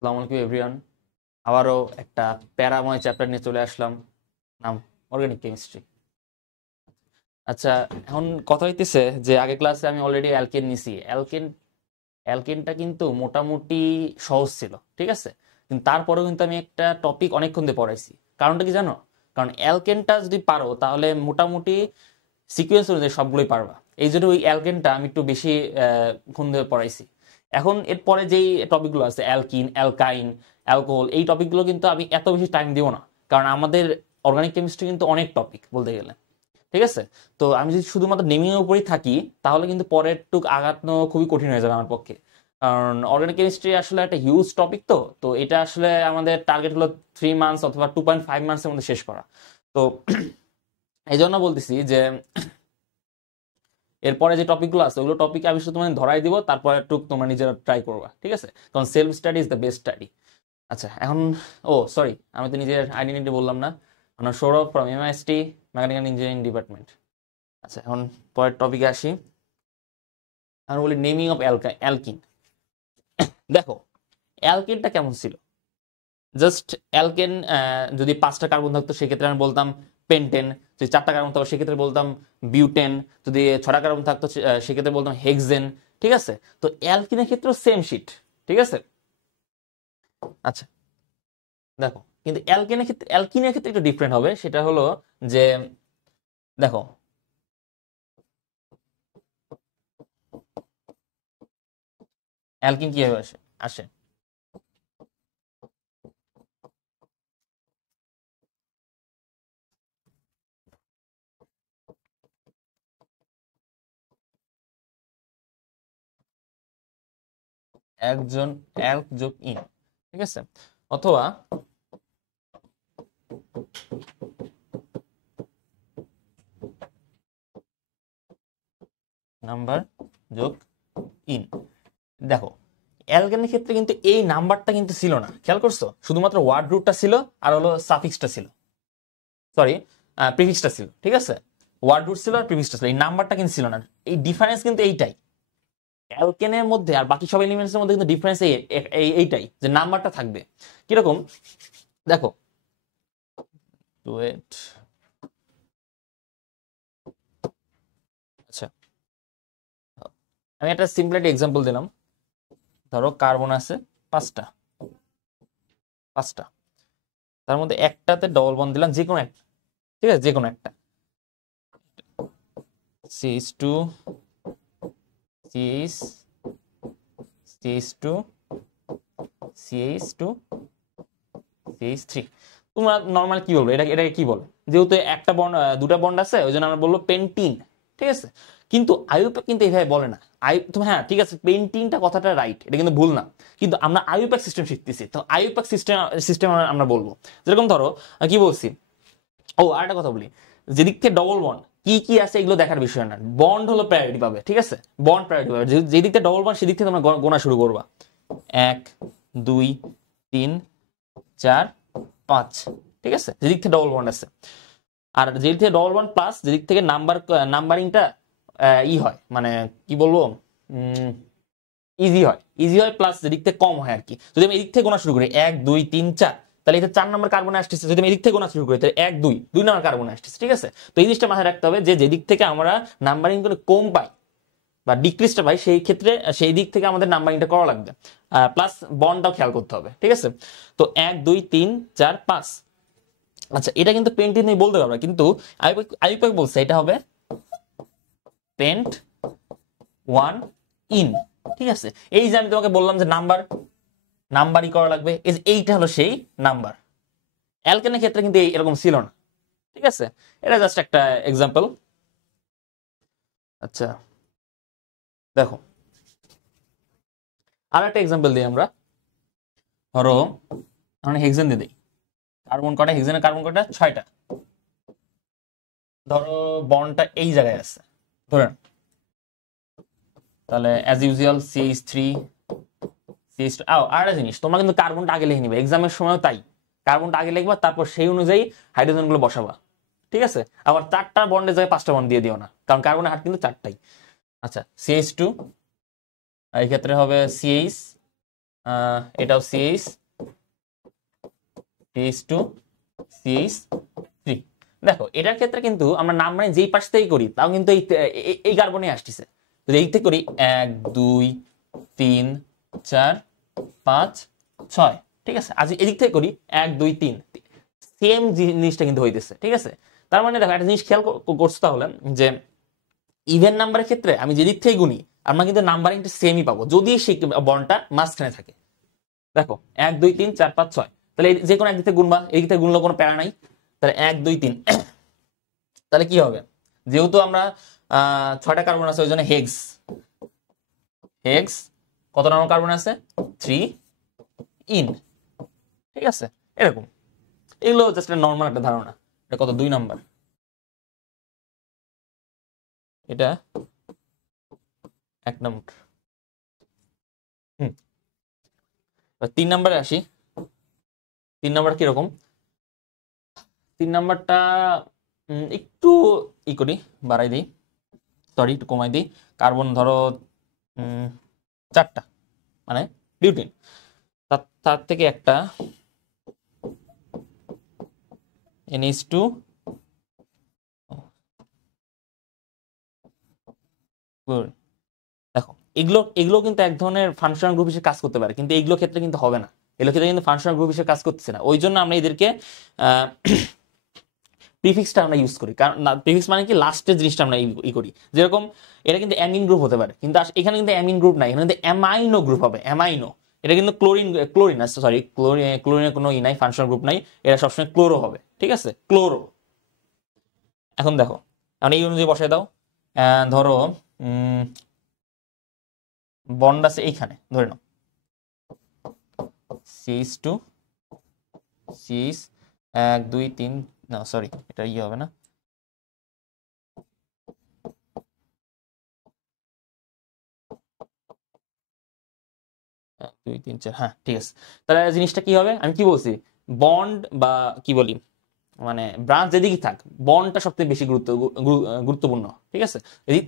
আসসালামু আলাইকুম এভরিওয়ান। আবারও একটা প্যারাময় চ্যাপ্টার নিয়ে চলে আসলাম, নাম অর্গানিক কেমিস্ট্রি। আচ্ছা, এখন কথা হইতেছে যে আগের ক্লাসে আমি অলরেডি অ্যালকেন নিছি। অ্যালকেনটা কিন্তু মোটামুটি সহজ ছিল, ঠিক আছে। কিন্তু তারপরেও কিন্তু আমি একটা টপিক অনেকক্ষণ ধরে পড়াইছি। কারণটা কি জানো? কারণ অ্যালকেনটা যদি পারো তাহলে মোটামুটি সিকোয়েন্স অনুযায়ী সবগুলোই পারবা। এই জন্য ওই অ্যালকেনটা আমি একটু বেশি ক্ষণ ধরে পড়াইছি। এখন এরপরে যেই টপিকগুলো আছে, অ্যালকিন, অ্যালকাইন, অ্যালকোহল, এই টপিকগুলো কিন্তু আমি এত বেশি টাইম দিব না। কারণ আমাদের অর্গানিক কেমিস্ট্রি কিন্তু অনেক টপিক বলতে গেলে, ঠিক আছে। তো আমি যদি শুধুমাত্র নেমিং এর উপরই থাকি তাহলে কিন্তু পরের টুক আগানো খুবই কঠিন হয়ে যাবে আমার পক্ষে। কারণ অর্গানিক কেমিস্ট্রি আসলে একটা হিউজ টপিক, তো এটা আসলে আমাদের টার্গেট হলো 3 মান্থস অথবা 2.5 মান্থসের মধ্যে শেষ করা। তো এই জন্য বলতেছি যে এরপরে যে টপিকগুলো আছে ওগুলো টপিক আমি শুধু তোমাদের ধরাই দিব, তারপর একটু তোমরা নিজেরা ট্রাই করবা, ঠিক আছে। কারণ self study is the best study. আচ্ছা, এখন সরি, আমি তো নিজের আইডেন্টিটি বললাম না। আমার Sourav from MIST, mechanical engineering department. আচ্ছা, এখন পরের টপিকে আসি। আমরা বলি নেমিং অফ অ্যালকিন। দেখো, অ্যালকেনটা কেমন ছিল। জাস্ট অ্যালকেন, যদি 5টা কার্বন থাকতো সেক্ষেত্রে আমি বলতাম পেন্টেন। যদি 4টা কার্বন থাকতো সেক্ষেত্রে বলতাম বিউটেন। যদি 6টা কার্বন থাকতো সেক্ষেত্রে বলতাম হেক্সেন, ঠিক আছে। তো অ্যালকিনের ক্ষেত্রেও সেম শিট, ঠিক আছে। আচ্ছা, দেখো, কিন্তু অ্যালকিনের ক্ষেত্রে একটু ডিফারেন্ট হবে। সেটা হলো যে, দেখো, অ্যালকিন কিভাবে আসে আসে একজন অ্যালক যোগ ইন, ঠিক আছে। অথবা নাম্বার যোগ ইন। দেখো, অ্যালকেনের ক্ষেত্রে কিন্তু এই নাম্বারটা কিন্তু ছিল না, খেয়াল করছো? শুধুমাত্র ওয়ার্ড রুটটা ছিল আর হলো সাফিক্সটা ছিল, সরি, প্রিফিক্সটা ছিল, ঠিক আছে। ওয়ার্ড রুট ছিল আর প্রিফিক্সটা ছিল, এই নাম্বারটা কিন্তু ছিল না। এই ডিফারেন্স কিন্তু এইটাই অ্যালকেনের মধ্যে আর বাকি সব এলিমেন্টস এর মধ্যে কিন্তু ডিফারেন্স এইটাই যে নাম্বারটা থাকবে। কিরকম? দেখো, ওয়েট, আচ্ছা, আমি একটা সিম্পল একটা এক্সাম্পল দিলাম। ধরো কার্বন আছে 5টা, 5টা, তার মধ্যে একটাতে ডবল বন্ড দিলাম, যে কোনো একটা, ঠিক আছে, যে কোনো একটা, CH2, CH, CH2, CH2, CH3। তোমরা নর্মাল কি বলবো, এটাকে কি বলে? যেহেতু একটা বন্ড, দুটা বন্ড আছে, ওই জন্য আমরা বলবো পেন্টিন, ঠিক আছে। কিন্তু আইইউপ্যাক কিন্তু এইভাবে বলে না। তুমি, হ্যাঁ ঠিক আছে, পেন্টিনটা কথাটা রাইট, এটা কিন্তু ভুল না। কিন্তু আমরা আইইউপ্যাক সিস্টেম শিখতেছি, তো আইইউপ্যাক সিস্টেম আমরা বলবো। যেরকম ধরো, কি বলছি, আর একটা কথা বলি, যেদিক থেকে ডবল বন্ড কি কি আছে এগুলো দেখার বিষয় না, বন্ড হলো প্রায়োরিটি পাবে, ঠিক আছে। বন্ড প্রায়োরিটি পাবে, যেদিক থেকে ডবল বন্ড সেদিক থেকে তোমরা গোনা শুরু করবা। 1, 2, 3, 4, 5, ঠিক আছে, যেদিক থেকে ডবল বন্ড আছে। আর যেদিক থেকে ডবল বন্ড প্লাস যেদিক থেকে নাম্বারিংটা হয়, মানে কি বলবো, ইজি হয় প্লাস যেদিক থেকে কম হয় আর কি। যদি আমি এদিক থেকে গোনা শুরু করি 1, 2, 3, 4, তাহলে এটা 4 নম্বর কার্বনে আসতেছে। যদি আমি এদিক থেকে গোনা শুরু করি তাহলে 1, 2, 2 নম্বর কার্বনে আসতেছে, ঠিক আছে। তো এই জিনিসটা মাথায় রাখতে হবে যে যেদিক থেকে আমরা নাম্বারিং করে কম পাই বা ডিক্রিজটা পাই, সেই ক্ষেত্রে সেই দিক থেকে আমাদের নাম্বারিংটা করা লাগবে। প্লাস বন্ডটাও খেয়াল করতে হবে, ঠিক আছে। তো 1, 2, 3, 4, 5। আচ্ছা, এটা কিন্তু পেন্টিন নেই বলতে পারবা, কিন্তু আইউপ্যাক বলছে এটা হবে পেন্ট 1 ইন, ঠিক আছে। এই যে আমি তোমাকে বললাম যে নাম্বারই করা লাগবে, এইটা হলো সেই নাম্বার। অ্যালকেনের ক্ষেত্রে কিন্তু এরকম ছিল না, ঠিক আছে। এটা জাস্ট একটা এক্সাম্পল। আচ্ছা, দেখো, আর একটা এক্সাম্পল দিই আমরা। ধরো আমরা হেক্সেন দিয়ে দিই। কার্বন কটা, হেক্সেনের কার্বন কটা? 6টা। ধরো বন্ডটা এই জায়গায় আছে, ধরেন, তাহলে অ্যাজ ইউজুয়াল CH3, CH2। আর একটা জিনিস, তোমরা কিন্তু কার্বনটা আগে লিখে নিবে, এক্সামের সময় তাই কার্বনটা আগে লিখবা, তারপর সেই অনুযায়ী হাইড্রোজেন গুলো বসাবা, ঠিক আছে। আবার 4টা বন্ডের জায়গায় 5টা বন্ড দিয়ে দিও না, কারণ কার্বনের হার কিন্তু 4টাই। আচ্ছা, CH2, এই ক্ষেত্রে হবে CH, এটাও সিএইচ সিএইচ2 সিএইচ3। দেখো এটার ক্ষেত্রে কিন্তু আমরা নাম্বারিং যেই পাশ থেকে করি তাও কিন্তু এই কার্বনে আসতেছে। যদি এই থেকে করি 1 2 3 4 5 6, ঠিক আছে। আজ এদিক থেকে করি 1 2 3, সেম জিনিসটা কিন্তু হইতেছে, ঠিক আছে। তার মানে দেখো একটা জিনিস খেয়াল করছো তাহলে যে ইভেন নাম্বারের ক্ষেত্রে আমি যেদিক থেকে গুনি আমরা কিন্তু নাম্বারিংটা সেমই পাবো যদি সেই বন্ডটা মাঝখানে থাকে। দেখো 1 2 3 4 5 6, তাহলে যে কোনো একদিক থেকে গুনবা, এই দিক থেকে গুনলে কোনো প্যারা নাই। তাহলে 1 2 3 তাহলে কি হবে, যেহেতু আমরা 6টা কার্বন আছে ওই জন্য হেক্স হেক্স কত নম্বর কার্বন আছে 3 ইন, ঠিক আছে। এরকম এগুলো জাস্ট নর্মাল একটা ধারণা। এটা কত 2 নাম্বার, এটা 1 নম্বর। 3 নম্বরে আসি। 3 নম্বর কিরকম, 3 নাম্বারটা একটু ই করি, বাড়াই দিই, সরি একটু কমাই দিই। কার্বন ধরো 4টা, মানে বিউটিন, তার থেকে একটা NH2। দেখো এগুলো এগুলো কিন্তু এক ধরনের ফাংশনাল গ্রুপ হিসেবে কাজ করতে পারে, কিন্তু এইগুলো ক্ষেত্রে কিন্তু হবে না। এগুলো ক্ষেত্রে কিন্তু ফাংশনাল গ্রুপ হিসেবে কাজ করতেছে না, ওই জন্য আমরা এদেরকে প্রিফিক্সটা আমরা ইউজ করি। কারণ প্রিফিক্স মানে কি লাস্টের জিনিসটা আমরা ই করি। যেরকম এটা কিন্তু অ্যামিন গ্রুপ হতে পারে, কিন্তু এখানে কিন্তু অ্যামিন গ্রুপ নাই, এখানে কিন্তু অ্যামাইনো গ্রুপ হবে। অ্যামাইনো, এটা কিন্তু ক্লোরিন আছে, সরি ক্লোরিনের কোনো ই নাই, ফাংশনাল গ্রুপ নাই, এটা সবসময় ক্লোরো হবে, ঠিক আছে, ক্লোরো। এখন দেখো এখন এই অনুযায়ী বসায় দাও। ধরো বন্ড আছে এইখানে, ধরে নাও CH2 CH 1 2 3, না সরি এটা ইয়ে হবে না, দুই তিন চার, হ্যাঁ ঠিক আছে। তাহলে জিনিসটা কি হবে, আমি কি বলছি, বন্ড বা কি বলি মানে ব্রাঞ্চ যেদিকে থাক বন্ডটা সবথেকে বেশি গুরুত্বপূর্ণ, ঠিক আছে।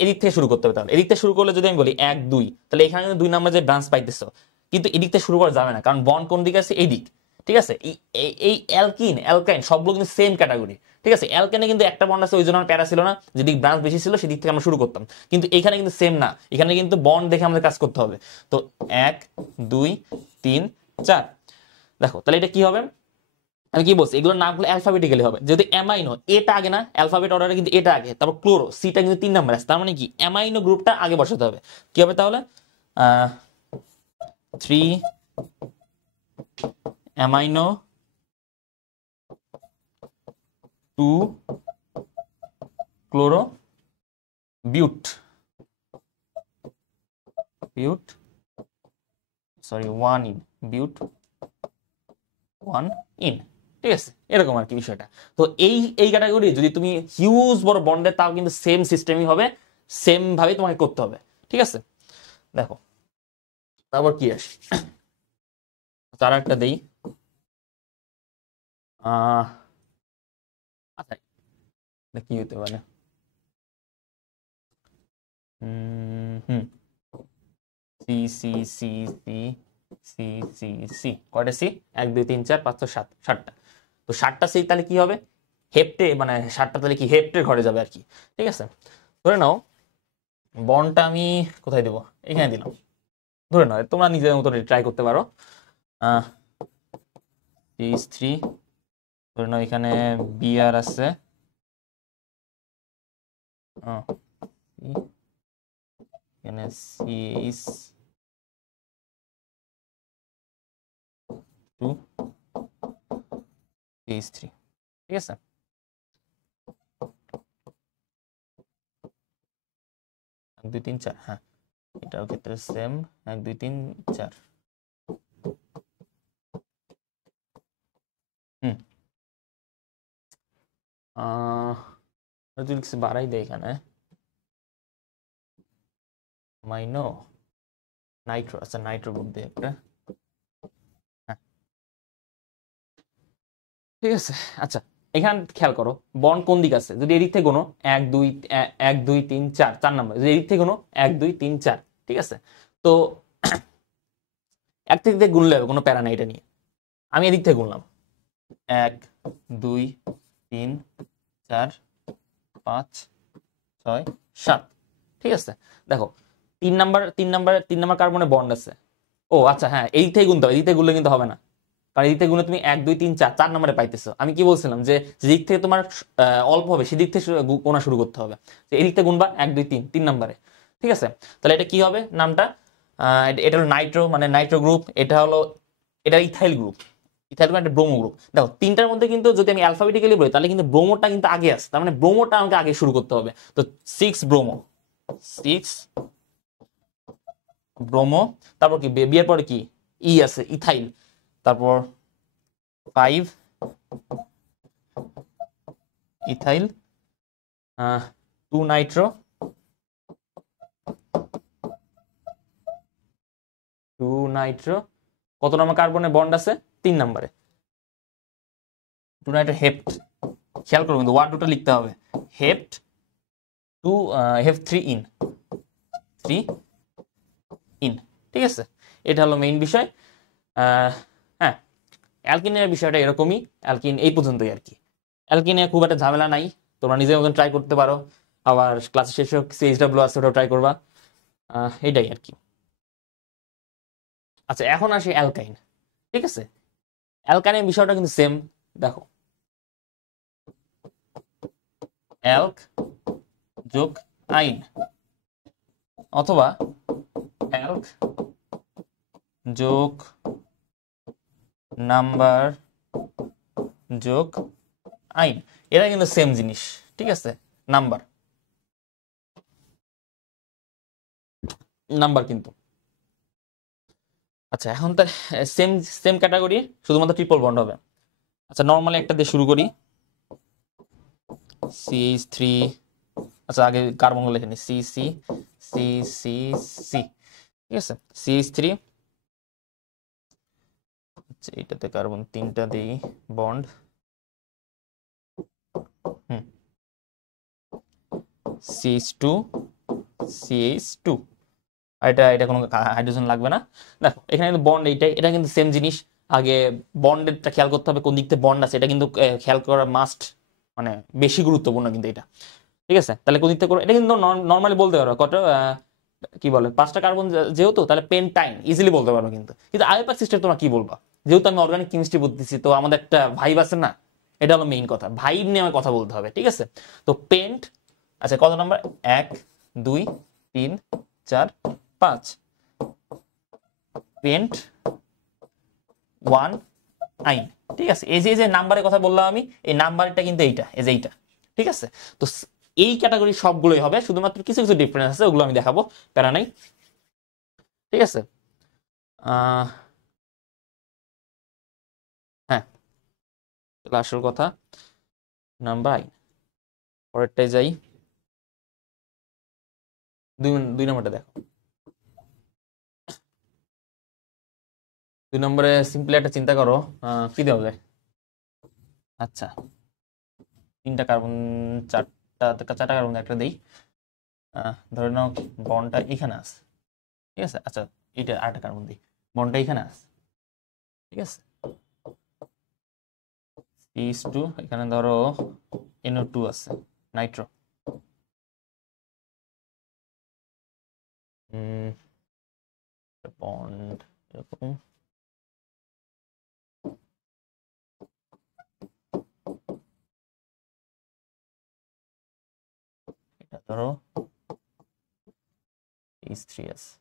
এদিক থেকে শুরু করতে হবে। তাহলে এদিক থেকে শুরু করলে যদি আমি বলি 1 2, তাহলে এখানে কিন্তু 2 নাম্বার যে ব্রাঞ্চ পাইতেছো, কিন্তু এদিক থেকে শুরু করা যাবে না, কারণ বন্ড কোন দিকে আছে, এই দিক, ঠিক আছে। এই অ্যালকাইন সবগুলো কিন্তু সেম ক্যাটাগরি, ঠিক আছে। অ্যালকাইনে কিন্তু একটা বন্ড আছে ওই জন্য প্যারা ছিল না, যেদিক ব্রাঞ্চ বেশি ছিল সেদিক থেকে আমরা শুরু করতাম, কিন্তু এখানে কিন্তু সেম না, এখানে কিন্তু বন্ড দেখে আমাদের কাজ করতে হবে। তো 1 2 3 4, দেখো তাহলে এটা কি হবে, আমি কি বলছি এগুলোর নামগুলো অ্যালফাবেটিক্যালি হবে। যদি অ্যামাইনো এটা আগে না, অ্যালফাবেট অর্ডারে কিন্তু এটা আগে, তারপর ক্লোরো সিটা কিন্তু 3 নাম্বার আছে, তার মানে কি অ্যামাইনো গ্রুপটা আগে বসাতে হবে। কি হবে তাহলে 3 amino 2 chloro বিউট sorry 1 in বিউট 1 in, ঠিক আছে। এরকম আর কি বিষয়টা। তো এই ক্যাটাগরি যদি তুমি হিউজ বড় বন্ডের, তাও কিন্তু সেম সিস্টেমই হবে, সেম ভাবে তোমাকে করতে হবে, ঠিক আছে। দেখো তারপর কি আসে, তার একটা দেই। আচ্ছা কি হতে পারে, C C C C C C C, কয়টা সি, 1 2 3 4 5 6 7, 7টা। তো 7টা সি তাহলে কি হবে, হেপ্টে, মানে 7টা তাহলে কি হেপ্টের ঘরে যাবে আর কি, ঠিক আছে। ধরে নাও বন্ডটা আমি কোথায় দেবো, এখানে দিলাম, ধরে নাও, তোমরা নিজের মতো ট্রাই করতে পারো। CH3, ধরে নাও এখানে বিআর আছে, এখানে CH2 CH3, ঠিক আছে। 1 2 3 4, হ্যাঁ এটার ক্ষেত্রে সেম 1 2 3 4। যদি কিছু বাড়াই দেয় এখানে, মাইনো নাইট্রো, আচ্ছা নাইট্রো গ্রুপ দিয়ে একটা, হ্যাঁ ঠিক আছে। আচ্ছা এখান খেয়াল করো বন্ড কোন দিক আছে, যদি এদিক থেকে কোনো 1 2 1 2 3 4, 4 নাম্বার, যদি এদিক থেকে কোনো 1 2 3 4, ঠিক আছে। তো এক থেকে গুনলে হবে, কোনো প্যারা নাই এটা নিয়ে। আমি এদিক থেকে গুনলাম 1 2 3 4 5 6 7। ঠিক আছে, দেখো 3 নাম্বার কার্বনে বন্ড আছে। ও আচ্ছা হ্যাঁ, এই থেকে গুনতে হবে, এদিক থেকে গুনলে কিন্তু হবে না, কারণ এদিক থেকে গুনলে তুমি 1 2 3 4 4 নাম্বারে পাইতেছো। আমি কি বলছিলাম যে যেদিক থেকে তোমার অল্প হবে সেদিক থেকে গোনা শুরু করতে হবে। এদিক থেকে গুনবা 1 2 3 3 নাম্বারে। ঠিক আছে, তাহলে এটা কি হবে নামটা? এটা হলো নাইট্রো, মানে নাইট্রো গ্রুপ। এটা ইথাইল গ্রুপ। ইথাইল গ্রুপ একটা ব্রোমো গ্রুপ। দেখো তিনটার মধ্যে কিন্তু যদি আমি অ্যালফাবেটিক্যালি বলি তাহলে কিন্তু ব্রোমোটা কিন্তু আগে আসে, তার মানে ব্রোমোটা আমাকে আগে শুরু করতে হবে। তো 6 ব্রোমো, 6 ব্রোমো। তারপর কি বিয়ের পরে কি ই আছে, ইথাইল। তারপর 5 ইথাইল, 2 নাইট্রো, 2 নাইট্রো। কত নম্বর কার্বনে বন্ড আছে? 3 নাম্বারে। 2 নাইট্রো হেপ্ট। খেয়াল করো কিন্তু ওয়ার্ড দুটো লিখতে হবে, হেপ্ট 2 হেপ্ট 3 ইন, 3 ইন। ঠিক আছে, এটা হলো মেইন বিষয়। হ্যাঁ, অ্যালকিনের বিষয়টা এরকমই। অ্যালকিন এই পর্যন্তই আর কি। অ্যালকিনে খুব একটা ঝামেলা নাই, তোমরা নিজের মতন ট্রাই করতে পারো। আবার ক্লাসের শেষে সিএইচডব্লিউ আছে, ওটাও ট্রাই করবা। এটাই আর কি। আচ্ছা এখন আসি অ্যালকাইন। ঠিক আছে, অ্যালকাইনের বিষয়টা কিন্তু সেম। দেখো অ্যালক যোগ আইন, অথবা অ্যালক যোগ নাম্বার যোগ আইন, এরা কিন্তু সেম জিনিস। ঠিক আছে, নাম্বার নাম্বার কিন্তু। আচ্ছা এখন তার সেম সেম ক্যাটাগরি, শুধুমাত্র ট্রিপল বন্ড হবে। আচ্ছা নর্মালি একটা দিয়ে শুরু করি, CH3। আচ্ছা আগে কার্বন লিখে নি, C C C C C. ঠিক আছে, CH3। আচ্ছা এটাতে কার্বন 3টা দিই বন্ড, CH2 CH2। এটা এটা কোনো হাইড্রোজেন লাগবে না। দেখো এখানে কিন্তু বন্ড এইটাই, এটা কিন্তু সেম জিনিস। আগে বন্ডেরটা খেয়াল করতে হবে, কোন দিক থেকে বন্ড আছে এটা কিন্তু খেয়াল করা মাস্ট, মানে বেশি গুরুত্বপূর্ণ কিন্তু এটা। ঠিক আছে, তাহলে কোন দিক থেকে করবো এটা কিন্তু নর্মালি বলতে পারো কত কি বলে 5টা কার্বন যেহেতু, তাহলে পেন্টাইন ইজিলি বলতে পারবো। কিন্তু কিন্তু আইউপ্যাক সিস্টেম তোমরা কি বলবা? যেহেতু আমি অর্গানিক কেমিস্ট্রি বলতেছি, তো আমাদের একটা ভাইব আছে না, এটা হলো মেইন কথা, ভাইব নিয়ে আমার কথা বলতে হবে। ঠিক আছে, তো পেন্ট। আচ্ছা কত নাম্বার? 1 2 3 4 5। পেন্ট 1 আইন। ঠিক আছে, এই যে নাম্বারের কথা বললাম আমি, এই নাম্বারটা কিন্তু এইটা, এই যে এইটা। ঠিক আছে, তো এই ক্যাটাগরি সবগুলোই হবে, শুধুমাত্র কিছু কিছু ডিফারেন্স আছে, ওগুলো আমি দেখাবো, প্যারা নাই। ঠিক আছে, হ্যাঁ আসল কথা নাম্বার আইন। পরেরটাই যাই, 2 নম্বরটা দেখো। 2 নম্বরে সিম্পলি একটা চিন্তা করো, কি দেওয়া যায়? আচ্ছা 3টা কার্বন, 4টা কার্বন একটা দেই। ধরে নাও বন্ডটা এখানে আছে। ঠিক আছে, আচ্ছা এটা আরেকটা কার্বন দিই, বন্ডটা এখানে আছে। ঠিক আছে, CH2, এখানে ধরো NO2 আছে, নাইট্রো। বন্ড এরকম, এটা ধরো H3 আছে।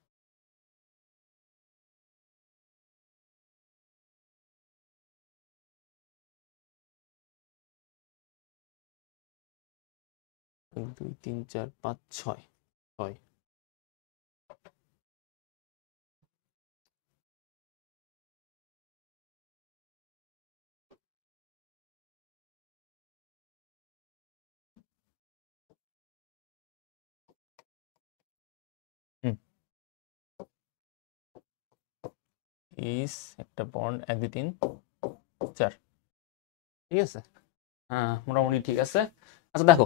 এক দুই তিন চার পাঁচ ছয়, 6। ইস একটা বন্ড 1 2 3 4। ঠিক আছে, হ্যাঁ মোটামুটি ঠিক আছে। আচ্ছা দেখো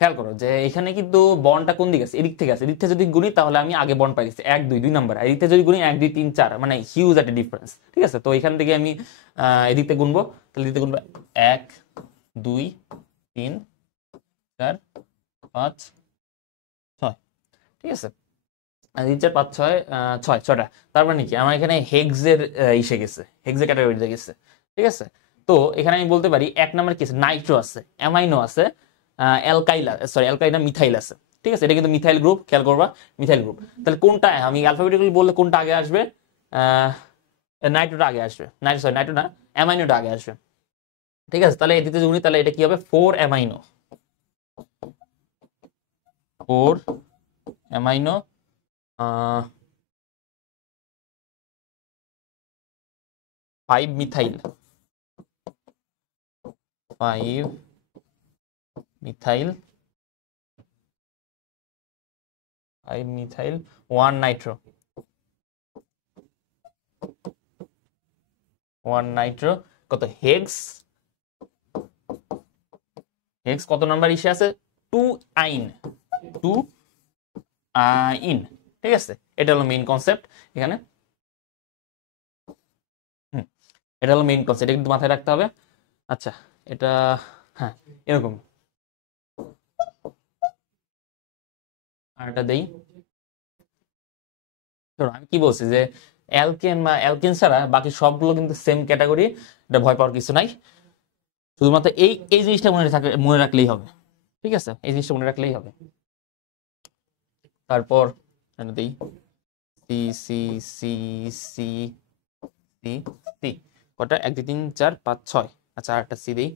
খেয়াল করো যে এখানে কিন্তু বন্ডটা কোন দিকে আছে, এদিক থেকে আছে। এদিক থেকে যদি গুনি তাহলে আমি আগে বন্ড পাই গেছি 1 2 2 নাম্বার, এদিক থেকে যদি গুনি 1 2 3 4, মানে হিউজ একটা ডিফারেন্স। ঠিক আছে, তো এখান থেকে আমি এদিক থেকে গুনবো, তাহলে এদিক থেকে গুনবো 1 2 3 4 5 6। ঠিক আছে, 3 4 5 6 6টা। তার মানে কি আমার এখানে হেক্সের ইসে গেছে, হেক্সের ক্যাটাগরিতে গেছে। ঠিক আছে, তো এখানে আমি বলতে পারি 1 নাম্বার কি আছে, নাইট্রো আছে, অ্যামাইনো আছে, অ্যালকাইল, সরি অ্যালকাইল না, মিথাইল আছে। ঠিক আছে, এটা কিন্তু মিথাইল গ্রুপ, খেয়াল করবা মিথাইল গ্রুপ। তাহলে কোনটা আমি অ্যালফাবেটিক্যালি বললে কোনটা আগে আসবে? নাইট্রোটা আগে আসবে, নাইট্রো সরি নাইট্রো না, অ্যামাইনোটা আগে আসবে। ঠিক আছে, তাহলে এটিতে যদি তাহলে এটা কি হবে, 4 amino, 4 amino, 5 methyl, 5 methyl, 5 methyl, 1 Nitro, 1 Nitro. কত হেক্স, হেক্স কত নাম্বার ইসে আছে, 2 আইন, 2 আইন। ঠিক আছে, এটা হলো মেইন কনসেপ্ট এখানে। এটা হলো মেইন কনসেপ্ট, এটা কিন্তু মাথায় রাখতে হবে। আচ্ছা, এটা হ্যাঁ এরকম। আর এটা দেই, আমি কি বলছি যে অ্যালকেন বা অ্যালকেন ছাড়া বাকি সবগুলো কিন্তু সেম ক্যাটাগরি, এটা ভয় পাওয়ার কিছু নাই। শুধুমাত্র এই এই জিনিসটা মনে রাখলেই হবে। ঠিক আছে, এই জিনিসটা মনে রাখলেই হবে। তারপর দেই C C C C C C, কটা 1 2 3 4 5 6। আচ্ছা, আরেকটা সি দেই।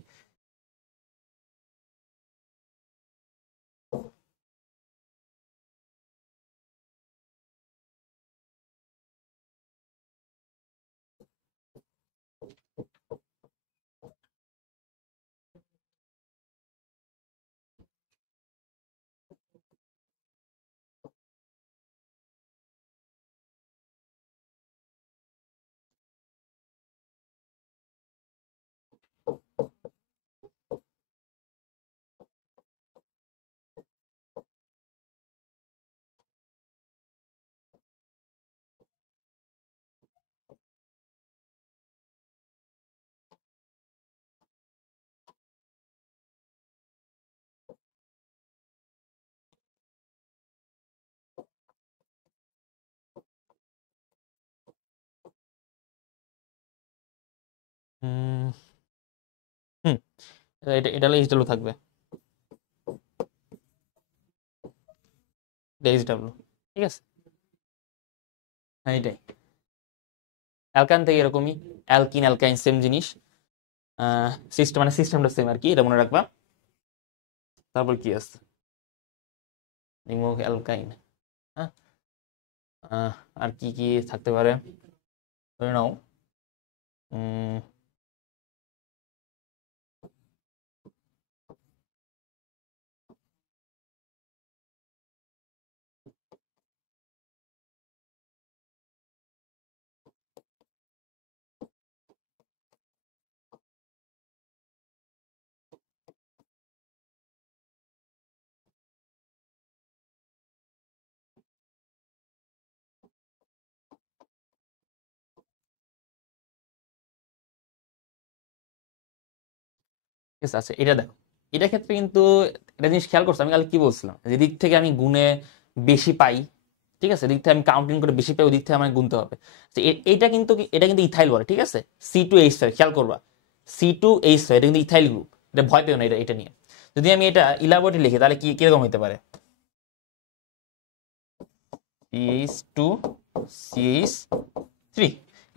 হুম হুম, এটা এটা এইচডাব্লিউ থাকবে, এইচডাব্লিউ। ঠিক আছে, হ্যাঁ এটাই। অ্যালকান থেকে এরকমই, অ্যালকিন অ্যালকাইন সেম জিনিস, সিস্টেম মানে সিস্টেমটা সেম আর কি, এটা মনে রাখবা। তারপর কি আছে, রিমুভ অ্যালকাইন। হ্যাঁ, আর কি কি থাকতে পারে ধরে নাও, উম, ঠিক আছে। আচ্ছা, এটা দেখো, এটা ক্ষেত্রে কিন্তু এটা জিনিস খেয়াল করছো, আমি কাল কি বলছিলাম, যে দিক থেকে আমি গুণে বেশি পাই। ঠিক আছে, দিক থেকে আমি কাউন্টিং করে বেশি পাই, ওই দিক থেকে আমার গুনতে হবে। তো এটা কিন্তু এটা কিন্তু ইথাইল বলে। ঠিক আছে, C2H5, খেয়াল করবা, C2H5, এটা কিন্তু ইথাইল গ্রুপ, এটা ভয় পেও না এটা এটা নিয়ে। যদি আমি এটা ইলাবোরেটরি লিখি তাহলে কি কিরকম হতে পারে, CH2 CH3,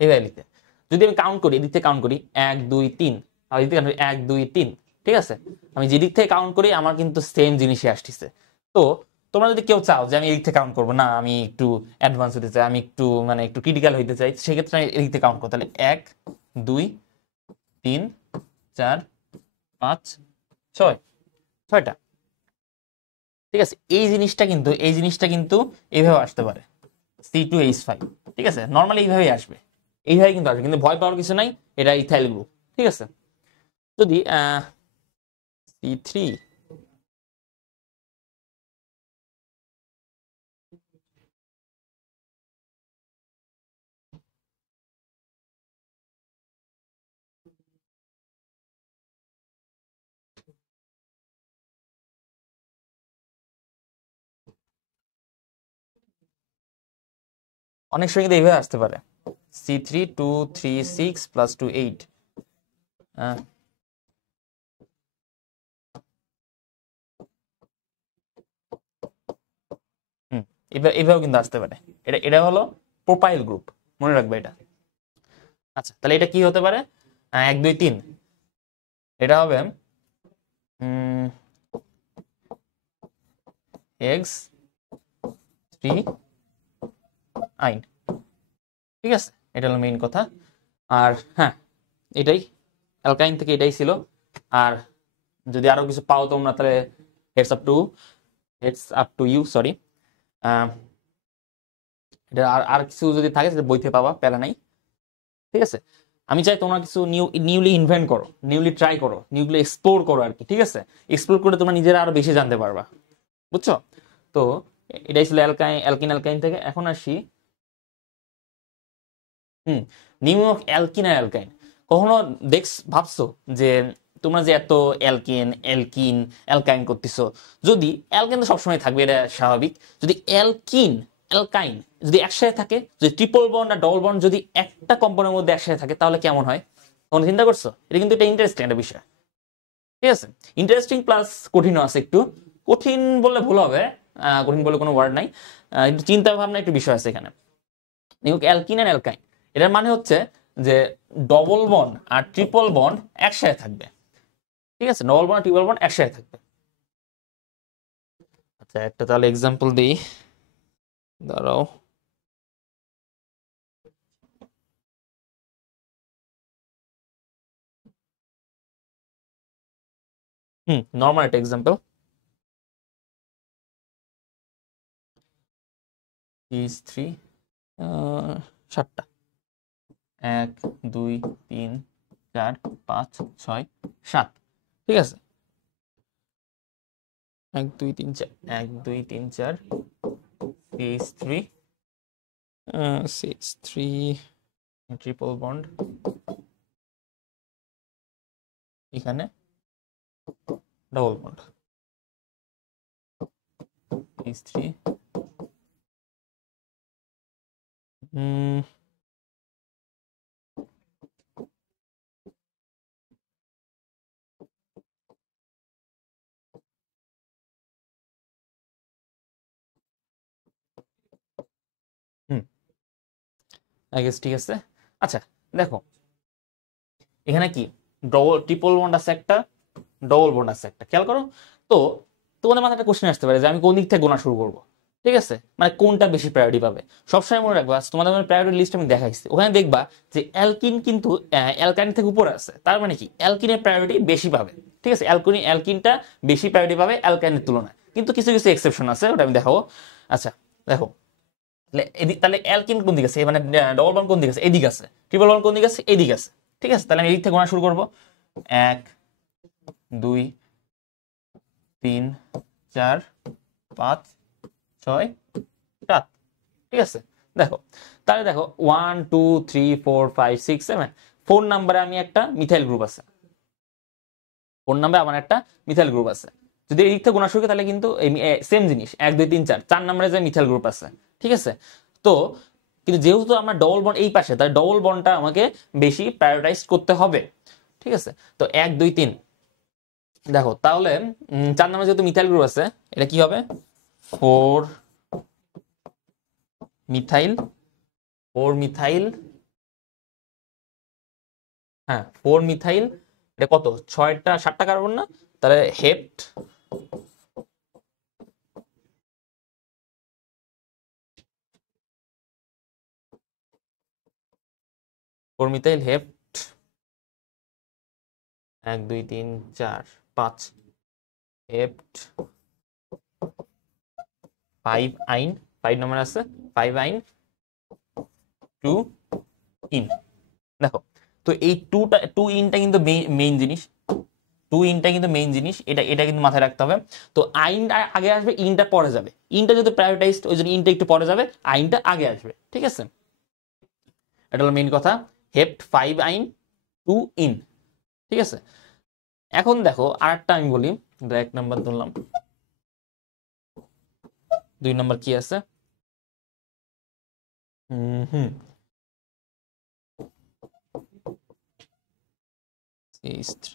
এইভাবে লিখতে। যদি আমি কাউন্ট করি, এদিক থেকে কাউন্ট করি 1 2 3, আর এদিক থেকে 1 2 3। ঠিক আছে, আমি যেদিক থেকে কাউন্ট করি আমার কিন্তু সেম জিনিসই আসতেছে। তো তোমরা যদি কেউ চাও যে আমি এদিক থেকে কাউন্ট করবো না, আমি একটু অ্যাডভান্স হতে চাই, আমি একটু মানে একটু ক্রিটিক্যাল হইতে চাই, সেক্ষেত্রে আমি এদিক থেকে কাউন্ট করবো। তাহলে 1 2 3 4 5 6, 6টা। ঠিক আছে, এই জিনিসটা কিন্তু এইভাবে আসতে পারে, C2H5। ঠিক আছে, নর্মালি এইভাবেই আসবে, এইভাবে কিন্তু আসবে, কিন্তু ভয় পাওয়ার কিছু নাই, এটা ইথাইল গ্রুপ। ঠিক আছে, যদি C3 অনেক সময় কিন্তু এইভাবে আসতে পারে, C3 2 3 6 প্লাস 2 8। হ্যাঁ, হুম, এইভাবেও কিন্তু আসতে পারে। এটা হলো প্রোপাইল গ্রুপ, মনে রাখবে এটা। আচ্ছা, তাহলে এটা কি হতে পারে? 1 2 3, এটা হবে এক্স 3 আইন। ঠিক আছে, এটা হলো মেইন কথা। আর হ্যাঁ, এটাই অ্যালকাইন থেকে এটাই ছিল। আর যদি আরো কিছু পাও তোমরা তাহলে heads up to you, sorry. এটা আর আর কিছু যদি থাকে সেটা বইতে পাবা, প্যারা নাই। ঠিক আছে, আমি চাই তোমরা কিছু নিউলি ইনভেন্ট করো, নিউলি ট্রাই করো, নিউলি এক্সপ্লোর করো আর কি। ঠিক আছে, এক্সপ্লোর করে তোমরা নিজেরা আরো বেশি জানতে পারবা, বুঝছো? তো এটাই ছিল অ্যালকিন থেকে। এখন আসি হুম নিউ অ্যালকিন আর অ্যালকাইন। কখনো ভাবছো যে তোমরা যে এত অ্যালকিন অ্যালকিন অ্যালকাইন করতেছো, যদি অ্যালকেন তো সবসময় থাকবে, এটা স্বাভাবিক। যদি অ্যালকিন অ্যালকাইন যদি একসাথে থাকে, যদি ট্রিপল বন্ড আর ডবল বন্ড যদি একটা কম্পাউন্ডের মধ্যে একসাথে থাকে, তাহলে কেমন হয়? কোনো চিন্তা করছো? এটা কিন্তু একটা ইন্টারেস্টিং একটা বিষয়। ঠিক আছে, ইন্টারেস্টিং প্লাস কঠিনও আছে একটু। কঠিন বললে ভুল হবে, কঠিন বলে কোনো ওয়ার্ড নাই। একটু চিন্তা ভাবনা একটু বিষয় আছে এখানে। অ্যালকিন আর অ্যালকাইন, এটার মানে হচ্ছে যে ডবল বন্ড আর ট্রিপল বন্ড একসাথে থাকবে। ঠিক আছে, ডবল বন্ড আর ট্রিপল বন্ড একসাথে থাকবে। আচ্ছা, একটা তাহলে এক্সাম্পল দিই, দাঁড়াও। নর্মাল একটা এক্সাম্পল। থ্রি 7টা, 1 2 3 4 5 6 7। ঠিক আছে, 1 2 3 4, 1 2 3 4 CH3 CH3 ট্রিপল বন্ড এখানে double bond CH3। I guess ঠিক আছে। আচ্ছা, দেখো এখানে কি ট্রিপল বন্ড আছে একটা, ডবল বন্ড আছে একটা, খেয়াল করো। তো তোমাদের মাথায় একটা কোশ্চেন আসতে পারে যে আমি কোন দিক থেকে গোনা শুরু করবো। ঠিক আছে, মানে কোনটা বেশি প্রায়োরিটি পাবে। সবসময় মনে রাখবা, তোমাদের প্রায়োরিটি লিস্ট আমি দেখাইছি, ওখানে দেখবা যে অ্যালকিন কিন্তু অ্যালকাইন থেকে উপরে আছে। তার মানে কি অ্যালকিনের প্রায়োরিটি বেশি পাবে। ঠিক আছে, অ্যালকিনটা বেশি প্রায়োরিটি পাবে অ্যালকাইনের তুলনায়, কিন্তু কিছু কিছু এক্সেপশন আছে, ওটা আমি দেখাবো। আচ্ছা, দেখো তাহলে অ্যালকিন কোন দিকে আছে, মানে ডবল বন্ড কোন দিকে আছে, এদিকে আছে। ট্রিপল বন্ড কোন দিকে আছে, এদিকে আছে। ঠিক আছে, তাহলে আমি এদিক থেকে গোনা শুরু করবো। 1 2 3 4 5 6 7। ঠিক আছে, দেখো তাহলে দেখো 1 2 3 4 5 6 7, 4 নাম্বারে আমি একটা মিথাইল গ্রুপ আছে। 4 নাম্বারে আমার একটা মিথাইল গ্রুপ আছে। যদি এই দিক থেকে গোনা শুরু করি তাহলে কিন্তু সেম জিনিস 1 2 3 4, 4 নাম্বারে যে মিথাইল গ্রুপ আছে। ঠিক আছে, তো কিন্তু যেহেতু আমার ডবল বন্ড এই পাশে, তাই ডবল বন্ডটা আমাকে বেশি প্রায়োরিটাইজ করতে হবে। ঠিক আছে, তো 1 2 3 দেখো তাহলে 4 নাম্বার যেহেতু মিথাইল গ্রুপ আছে, এটা কি হবে 4 মিথাইল 4 মিথাইল, হ্যাঁ 4 মিথাইল। এটা কত, 6টা 7টা কার্বন না? তাহলে হেপ্ট 4 মিথাইল হেপ্ট 1 2 3 4 5 হেপ্ট 5 আইন, 5 নম্বর আছে 5 আইন 2 ইন। দেখো, তো এই 2 ইনটা কিন্তু মেইন জিনিস, 2 ইনটা কিন্তু মেইন জিনিস, এটা এটা কিন্তু মাথায় রাখতে হবে। তো আইনটা আগে আসবে, ইনটা পরে যাবে। ইনটা যদি প্রায়োরিটাইজড, ওই জন্য ইনটা একটু পরে যাবে, আইনটা আগে আসবে। ঠিক আছে, এটা হলো মেইন কথা। হেপ্ট 5 আইন 2 ইন। ঠিক আছে, এখন দেখো আরেকটা আমি বলি, 1 নাম্বার ধরলাম, 2 নাম্বার কি আছে, হুম CH3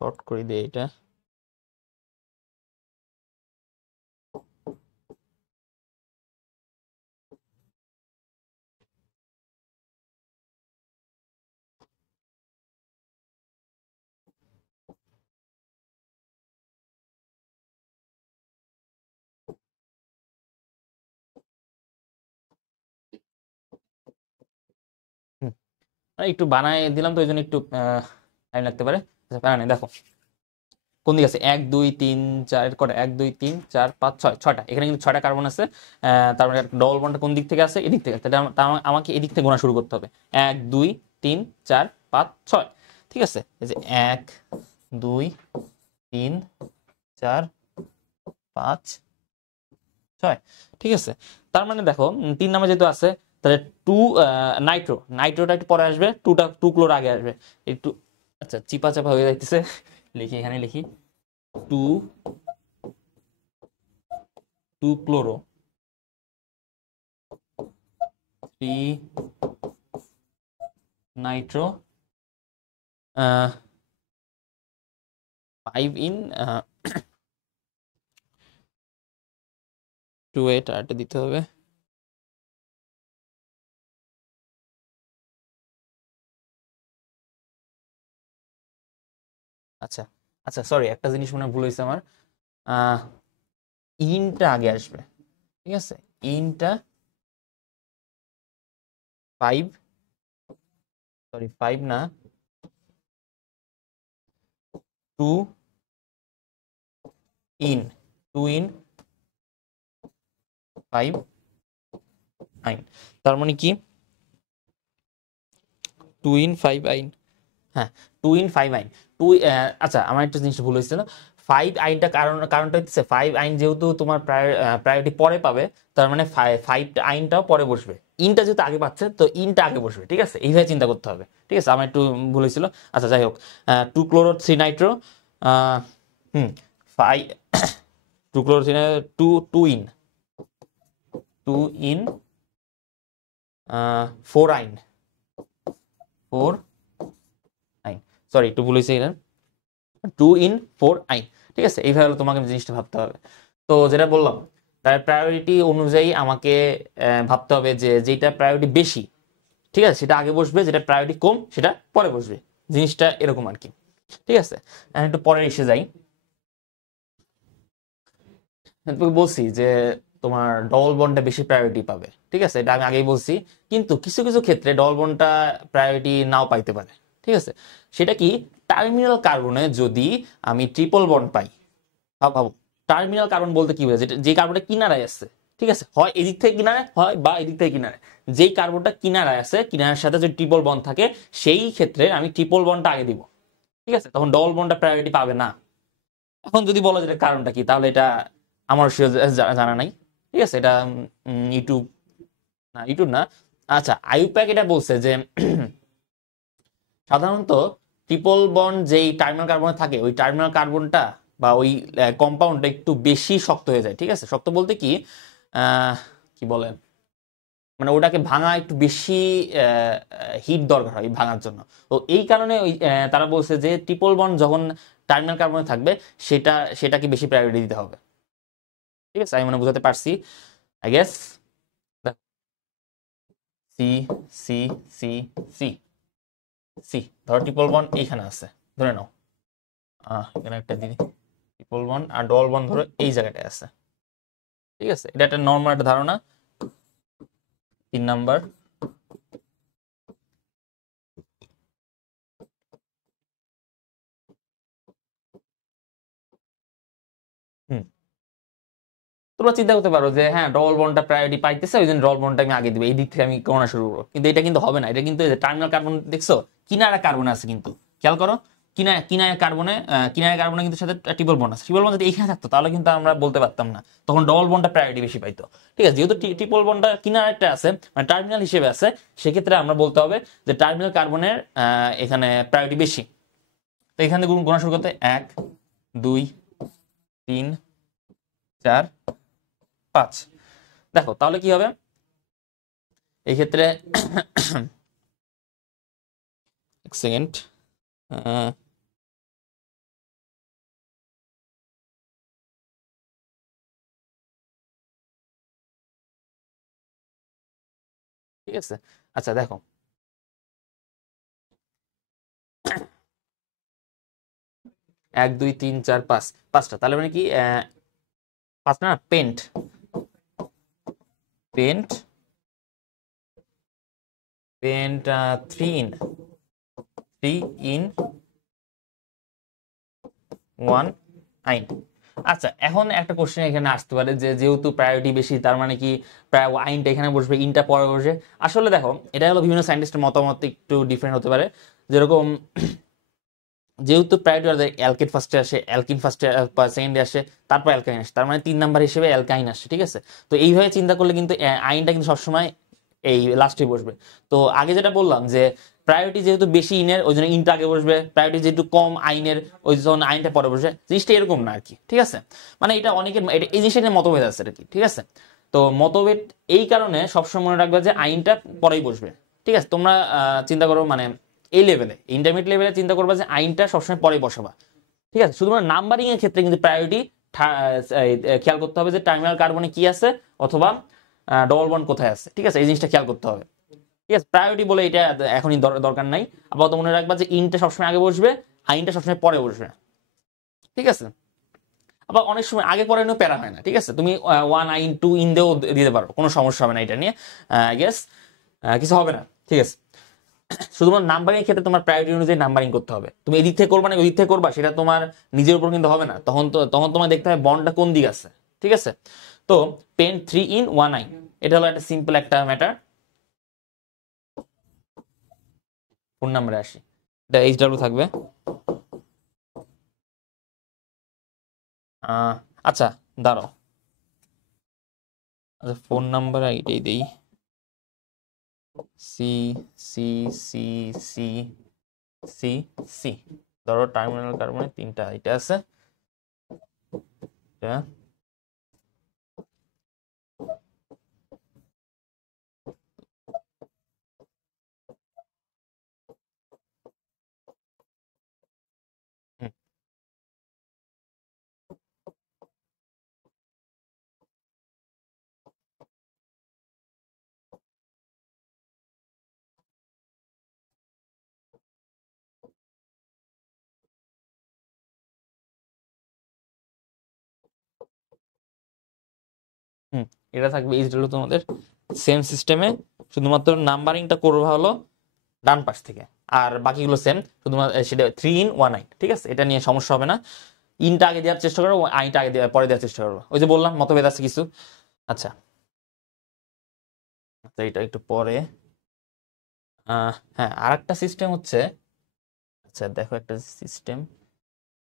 শর্ট করে দিই এটা। হুম, একটু বানায় দিলাম তো এই জন্য একটু টাইম লাগতে পারে। আচ্ছা প্যারা নেই, দেখো কোন দিকে আছে, 1 2 3 4 কটা, 1 2 3 4 5 6, ছয়টা, এখানে কিন্তু 6টা কার্বন আছে। তার মানে ডবল বন্ডটা কোন দিক থেকে আছে, এদিক থেকে। তাহলে আমাকে এদিক থেকে গোনা শুরু করতে হবে। 1 2 3 4 5 6, ঠিক আছে। এই যে 1 2 3 4 5 6, ঠিক আছে। তার মানে দেখো 3 নাম্বার যেহেতু আছে, তাহলে টু নাইট্রোটা একটু পরে আসবে, টু ক্লোর আগে আসবে একটু। আচ্ছা চিপা চাপা হয়ে যাইতেছে, লিখি এখানে লিখি, two two chloro, 3 nitro, 5 in 2 আরটা দিতে হবে। আচ্ছা আচ্ছা সরি, একটা জিনিস মনে হয় ভুল হয়েছে আমার। ইনটা আগে আসবে, ঠিক আছে। ইনটা 5, সরি 5 না, 2 ইন, 2 ইন 5 আইন। তার মানে কি 2 ইন 5 আইন, হ্যাঁ 2 ইন 5 আইন। টু আচ্ছা আমার একটা জিনিস ভুল হয়েছিল। 5 আইনটা কারণটা হচ্ছে 5 আইন যেহেতু তোমার প্রায়োরিটি পরে পাবে, তার মানে 5 আইনটাও পরে বসবে। ইনটা যেহেতু আগে পাচ্ছে তো ইনটা আগে বসবে, ঠিক আছে, এইভাবে চিন্তা করতে হবে, ঠিক আছে। আমার একটু ভুল হয়েছিল। আচ্ছা যাই হোক, 2 chloro 3 Nitro, hmm 5, 2 chloro 2 in 4 আইন, 4 আইন, সরি একটু ভুল হয়েছে এটা, 2 ইন 4 আইন, ঠিক আছে। এইভাবে তোমাকে জিনিসটা ভাবতে হবে। তো যেটা বললাম, তার প্রায়োরিটি অনুযায়ী আমাকে ভাবতে হবে যে যেটা প্রায়োরিটি বেশি, ঠিক আছে, সেটা আগে বসবে, যেটা প্রায়োরিটি কম সেটা পরে বসবে। জিনিসটা এরকম আর কি, ঠিক আছে। একটু পরে এসে যাই। তোমাকে বলছি যে তোমার ডবল বন্ডটা বেশি প্রায়োরিটি পাবে, ঠিক আছে, এটা আমি আগেই বলছি। কিন্তু কিছু কিছু ক্ষেত্রে ডবল বন্ডটা প্রায়োরিটি নাও পাইতে পারে, ঠিক আছে। সেটা কি, টার্মিনাল কার্বনে যদি আমি ট্রিপল বন্ড পাই, ভাবো টার্মিনাল কার্বন বলতে কি বোঝায়, যে কার্বনটা কিনারায় আছে, ঠিক আছে, হয় এদিক থেকে কিনারে হয় বা এদিক থেকে কিনারে, যেই কার্বনটা কিনারায় আছে, কিনারের সাথে যদি ট্রিপল বন্ড থাকে, সেই ক্ষেত্রে আমি ট্রিপল বন্ডটা আগে দিব, ঠিক আছে, তখন ডবল বন্ডটা প্রায়োরিটি পাবে না। এখন যদি বলো যে এটার কারণটা কি, তাহলে এটা আমার জানা নাই, ঠিক আছে। এটা ইউটিউব না, ইউটিউব না, আচ্ছা আইউপ্যাক এটা বলছে যে সাধারণত ট্রিপল বন্ড যেই টার্মিনাল কার্বনে থাকে, ওই টার্মিনাল কার্বনটা বা ওই কম্পাউন্ডটা একটু বেশি শক্ত হয়ে যায়, ঠিক আছে। শক্ত বলতে কি, কি বলে, মানে ওটাকে ভাঙা একটু বেশি হিট দরকার হয় ভাঙার জন্য। তো এই কারণে ওই তারা বলছে যে ট্রিপল বন্ড যখন টার্মিনাল কার্বনে থাকবে সেটাকে বেশি প্রায়োরিটি দিতে হবে। ঠিক আছে, আমি মনে হয় বুঝাতে পারছি I guess. C C C C C ধরো ট্রিপল বন্ড এইখানে আছে, ধরে নাও এখানে একটা দিদি ট্রিপল বন্ড আর ডবল বন্ড ধরো এই জায়গাটায় আছে। ঠিক আছে, এটা একটা নর্মাল একটা ধারণা। 3 নাম্বার তোমরা চিন্তা করতে পারো যে হ্যাঁ ডবল বন্ডটা প্রায়োরিটি পাইতেছে, ওই জন্য ডবল বন্ডটা আমি আগে দিব, এই দিক থেকে আমি গণনা শুরু করবো। কিন্তু এটা কিন্তু হবে না, এটা কিন্তু টার্মিনাল কার্বন দেখছো কিনারা কার্বন আছে, কিন্তু খেয়াল করো কিনারে কার্বনে কিন্তু সাথে ট্রিপল বন্ড আছে। ট্রিপল বন্ড যদি এখানে থাকতো তাহলে কিন্তু আমরা বলতে পারতাম না, তখন ডবল বন্ডটা প্রায়োরিটি বেশি পাইতো। ঠিক আছে, যেহেতু ট্রিপল বন্ডটা কিনারে একটা আছে মানে টার্মিনাল হিসেবে আছে, সেক্ষেত্রে আমরা বলতে হবে যে টার্মিনাল কার্বনের এখানে প্রায়োরিটি বেশি। তো এখানে গণনা শুরু করতে 1 2 3 4 5। দেখো তাহলে কি হবে এই ক্ষেত্রে, এক সেকেন্ড, ঠিক আছে। আচ্ছা দেখো 1 2 3 4 5, পাঁচটা, তাহলে মানে কি পাঁচটা না, পেন্ট পেন্ট পেন্ট 3 in 1 আইন। আচ্ছা এখন একটা কোশ্চেন এখানে আসতে পারে যে যেহেতু প্রায়োরিটি বেশি তার মানে কি আইনটা এখানে বসবে, ইনটা পরে বসবে। আসলে দেখো এটা হলো বিভিন্ন সায়েন্টিস্টের মতামত একটু ডিফারেন্ট হতে পারে। যেরকম যেহেতু প্রায়োরিটি অ্যালকিন ফার্স্টে আসে, অ্যালকিন ফার্স্টে সেকেন্ডে আসে, তারপর অ্যালকাইন আসে, তার মানে 3 নাম্বার হিসেবে অ্যালকাইন আসে। ঠিক আছে, তো এইভাবে চিন্তা করলে কিন্তু আইনটা কিন্তু সবসময় এই লাস্টে বসবে। তো আগে যেটা বললাম যে প্রায়োরিটি যেহেতু বেশি ইনের ওই জন্য ইনটা আগে বসবে, প্রায়োরিটি যেহেতু কম আইনের ওই জন্য আইনটা পরে বসবে, জিনিসটা এরকম না আর কি। ঠিক আছে, মানে এটা অনেকের এই জিনিসটা নিয়ে মতভেদ আছে আর কি। ঠিক আছে, তো মতভেদ এই কারণে সবসময় মনে রাখবে যে আইনটা পরেই বসবে। ঠিক আছে, তোমরা চিন্তা করো মানে এই লেভেলে ইন্টারমিডিয়েট লেভেলে চিন্তা করবা যে আইনটা সবসময় পরে বসাবা। ঠিক আছে, শুধুমাত্র নাম্বারিং এর ক্ষেত্রে কিন্তু প্রায়োরিটি খেয়াল করতে হবে যে টার্মিনাল কার্বনে কি আছে অথবা ডবল বন্ড কোথায় আছে। ঠিক আছে, এই জিনিসটা খেয়াল করতে হবে। ঠিক আছে, প্রায়োরিটি বলে এটা এখনই দরকার নাই। আপাতত মনে রাখবা যে ইনটা সবসময় আগে বসবে, আইনটা সবসময় পরে বসবে। ঠিক আছে, আবার অনেক সময় আগে পরে নিয়েও প্যারা হয় না। ঠিক আছে, তুমি 1 আইন 2 ইন দিয়েও দিতে পারো, কোনো সমস্যা হবে না এটা নিয়ে, আই গেস কিছু হবে না। ঠিক আছে, শুধুমাত্র নাম্বারিং এর ক্ষেত্রে তোমার প্রায়োরিটি অনুযায়ী নাম্বারিং করতে হবে। তুমি এদিক থেকে করবা না ওই দিক থেকে করবা সেটা তোমার নিজের উপর কিন্তু হবে না, তখন তোমার দেখতে হবে বন্ডটা কোন দিক আছে। ঠিক আছে, তো পেন 3 in 1 আইন, এটা হলো একটা সিম্পল একটা ম্যাটার। 4 নাম্বারে আসি, এটা HW থাকবে। আচ্ছা দাঁড়াও, আচ্ছা 4 নাম্বার এইটাই দেই, C C C C C C. ধরো টার্মিনাল কার্বনে 3টা এটা আছে, এটা এটা থাকবে HW তোমাদের সেম সিস্টেমে, শুধুমাত্র নাম্বারিংটা করবে হলো ডান পাশ থেকে, আর বাকিগুলো সেম, শুধুমাত্র সেটা 3 in 1 আইন। ঠিক আছে, এটা নিয়ে সমস্যা হবে না। ইনটা আগে দেওয়ার চেষ্টা করবো, আইনটা আগে পরে দেওয়ার চেষ্টা করবো, ওই যে বললাম মতভেদ আছে কিছু। আচ্ছা আচ্ছা এটা একটু পরে, হ্যাঁ আর একটা সিস্টেম হচ্ছে, আচ্ছা দেখো একটা সিস্টেম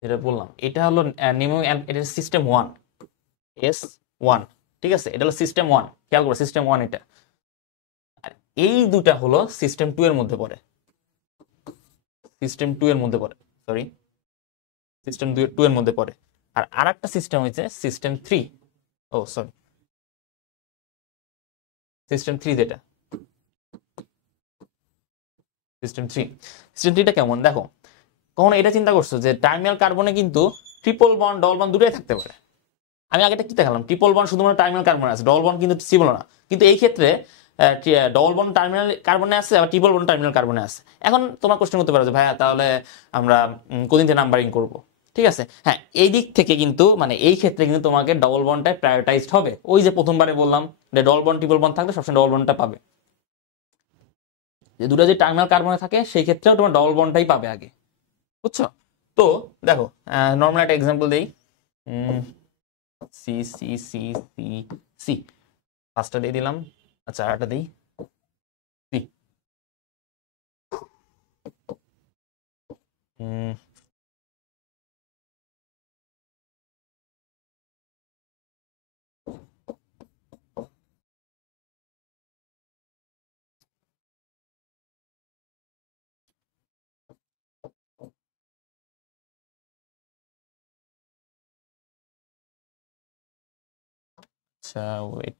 যেটা বললাম এটা হলো নিমো, এটা সিস্টেম 1 S1। ঠিক আছে, এটা হলো সিস্টেম 1, খেয়াল করো সিস্টেম 1 এটা। আর এই দুটা হলো সিস্টেম 2 এর মধ্যে পড়ে, সিস্টেম 2 এর মধ্যে পড়ে, সরি সিস্টেম 2 এর মধ্যে পড়ে। আর আরেকটা সিস্টেম হচ্ছে সিস্টেম 3, ও সরি সিস্টেম 3 যেটা সিস্টেম 3টা কেমন দেখো, কখনো এটা চিন্তা করছো যে টার্মিনাল কার্বনে কিন্তু ট্রিপল বন্ড ডবল বন্ড দুটোই থাকতে পারে? আমি আগেটা কি দেখালাম, ট্রিপল বন্ড শুধুমাত্র টার্মিনাল কার্বনে আছে, ডবল বন্ড কিন্তু ছিল না। কিন্তু এই ক্ষেত্রে ডবল বন্ড টার্মিনাল কার্বনে আছে, আবার ট্রিপল বন্ড টার্মিনাল কার্বনে আছে। এখন তোমার কোশ্চেন করতে পারো যে ভাইয়া তাহলে আমরা কোন দিকে নাম্বারিং করব? ঠিক আছে, হ্যাঁ, এই দিক থেকে কিন্তু মানে এই ক্ষেত্রে কিন্তু তোমাকে ডবল বন্ডটাই প্রায়োরিটাইজড হবে। ওই যে প্রথমবারে বললাম যে ডবল বন্ড ট্রিপল বন্ড থাকলে সবসময় ডবল বন্ডটা পাবে। যে দুটো যে টার্মিনাল কার্বনে থাকে সেই ক্ষেত্রেও তোমার ডবল বন্ডটাই পাবে আগে, বুঝছো? তো দেখো, নর্মাল একটা এক্সাম্পল দেই। C C C C C, পাঁচটা দিয়ে দিলাম। আচ্ছা, আরেকটা দিই, সি। আচ্ছা, ওয়েট।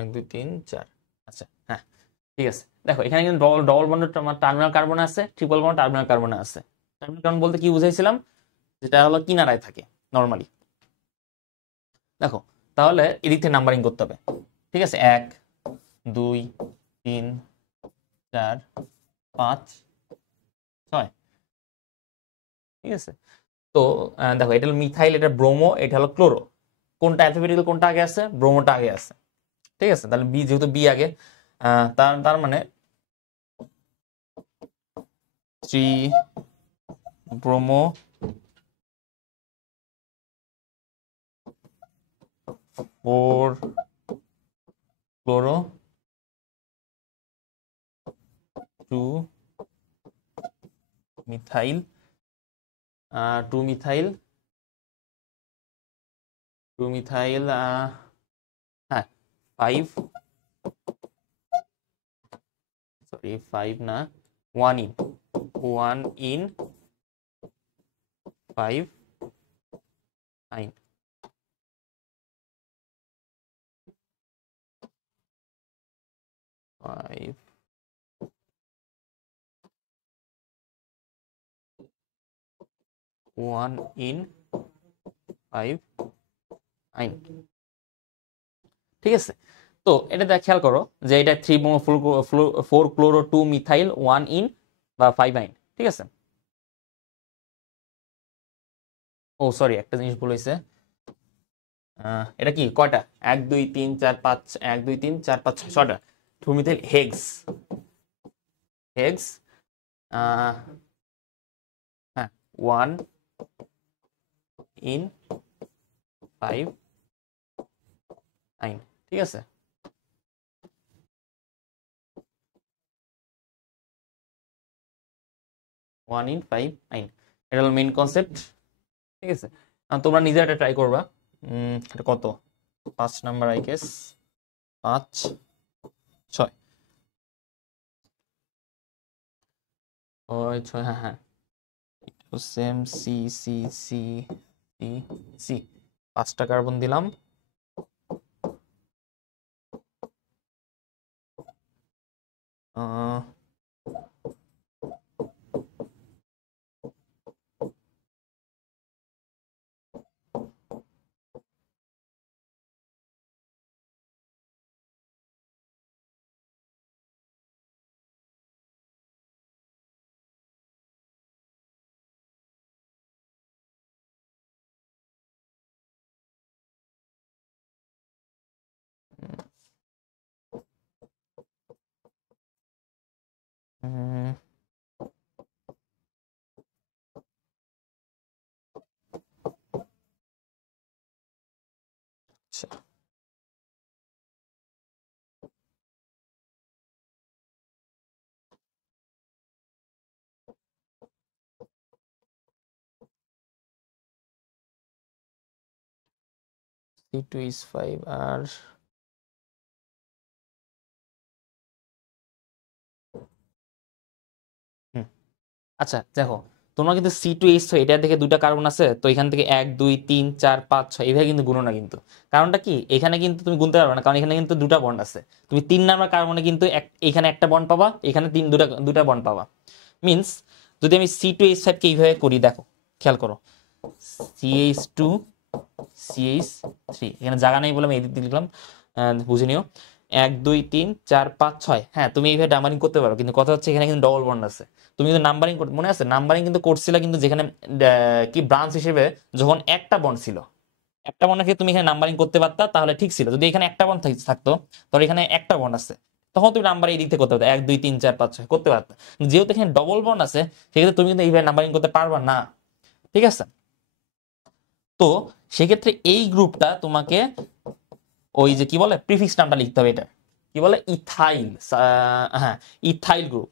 এক দুই তিন চার। আচ্ছা, হ্যাঁ, ঠিক আছে। দেখো এখানে কিন্তু ডবল ডবল বন্ডের টার্মিনাল কার্বন আছে, ট্রিপল বন্ড টার্মিনাল কার্বন আছে। টার্মিনাল কার্বন বলতে কি বুঝাইছিলাম? যেটা হলো কিনারায় থাকে নর্মালি। দেখো, তাহলে এদিক থেকে নাম্বারিং করতে হবে। ঠিক আছে, এক দুই তিন চার পাঁচ ছয়। ঠিক আছে, তো দেখো এটা হলো মিথাইল, এটা ব্রোমো, এটা হলো ক্লোরো। কোনটা অ্যালফাবেটিক্যাল, কোনটা আগে আছে? ব্রোমোটা আগে আছে। ঠিক আছে, তাহলে বি, যেহেতু বি আগে, তার তার মানে three bromo four chloro two methyl, two methyl, two methyl, হ্যাঁ, ফাইভ, সরি ফাইভ না, one in, one in five nine. Five one in five nine. ঠিক আছে, তো এটা দেখ, খেয়াল করো যে এটা three four chloro two methyl one in বা ফাইভ আইন। ঠিক আছে, ও সরি, একটা জিনিস ভুল হয়েছে। এটা কি কয়টা? এক দুই তিন চার পাঁচ, এক দুই তিন চার পাঁচ ছয়, ছয়টা। টু মিথাইল হেক্স, হেক্স, হ্যাঁ, ওয়ান ইন ফাইভ নাইন। ঠিক আছে, ওয়ান ইন ফাইভ নাইন, এটা হলো মেইন কনসেপ্ট। ঠিক আছে, তোমরা নিজে একটা ট্রাই করবা। এটা কত? 5 নাম্বার আই গেস, 5 6, ওই 6, হ্যাঁ হ্যাঁ, same C C C C C, 5টা কার্বন দিলাম। আহ, উম, আচ্ছা, C2 is 5 আর আচ্ছা দেখো, তোমরা কিন্তু C2H6 এটা থেকে দুইটা কার্বন আছে, তো এখান থেকে 1 2 3 4 5 6 এইভাবে কিন্তু গুণো না কিন্তু। কারণটা কি, এখানে কিন্তু তুমি গুনতে পারবে না, কারণ এখানে কিন্তু দুটা বন্ড আছে। তুমি 3 নাম্বার কার্বনে কিন্তু এখানে একটা বন্ড পাবা, এখানে দুটা দুটা বন্ড পাবা। মিন্স যদি আমি C2H5 কে এইভাবে করি, দেখো খেয়াল করো, CH2 CH3, এখানে জায়গা নেই বলে আমি এই দিক দিয়ে লিখলাম, বুঝে নিও। 1 2 3 4 5 6, হ্যাঁ তুমি এইভাবে নাম্বারিং করতে পারো, কিন্তু কথা হচ্ছে এখানে কিন্তু ডবল বন্ড আছে। তুমি কিন্তু নাম্বারিং মনে আছে, নাম্বারিং কিন্তু করছিলা কিন্তু যেখানে কি ব্রাঞ্চ হিসেবে যখন একটা বন্ড ছিল, একটা বন্ড থেকে তুমি এখানে নাম্বারিং করতে পারতা, তাহলে ঠিক ছিল। যদি এখানে একটা বন্ড থাকতো, তাহলে এখানে একটা বন্ড আছে, তখন তুমি নাম্বার এই দিক থেকে করতে পারতো, 1 2 3 4 5 6 করতে পারতা। যেহেতু এখানে ডবল বন্ড আছে, সেক্ষেত্রে তুমি কিন্তু এইভাবে নাম্বারিং করতে পারবা না, ঠিক আছে? তো সেক্ষেত্রে এই গ্রুপটা তোমাকে ওই যে কি বলে প্রিফিক্স নামটা লিখতে হবে, এটা কি বলে ইথাইল, হ্যাঁ ইথাইল গ্রুপ,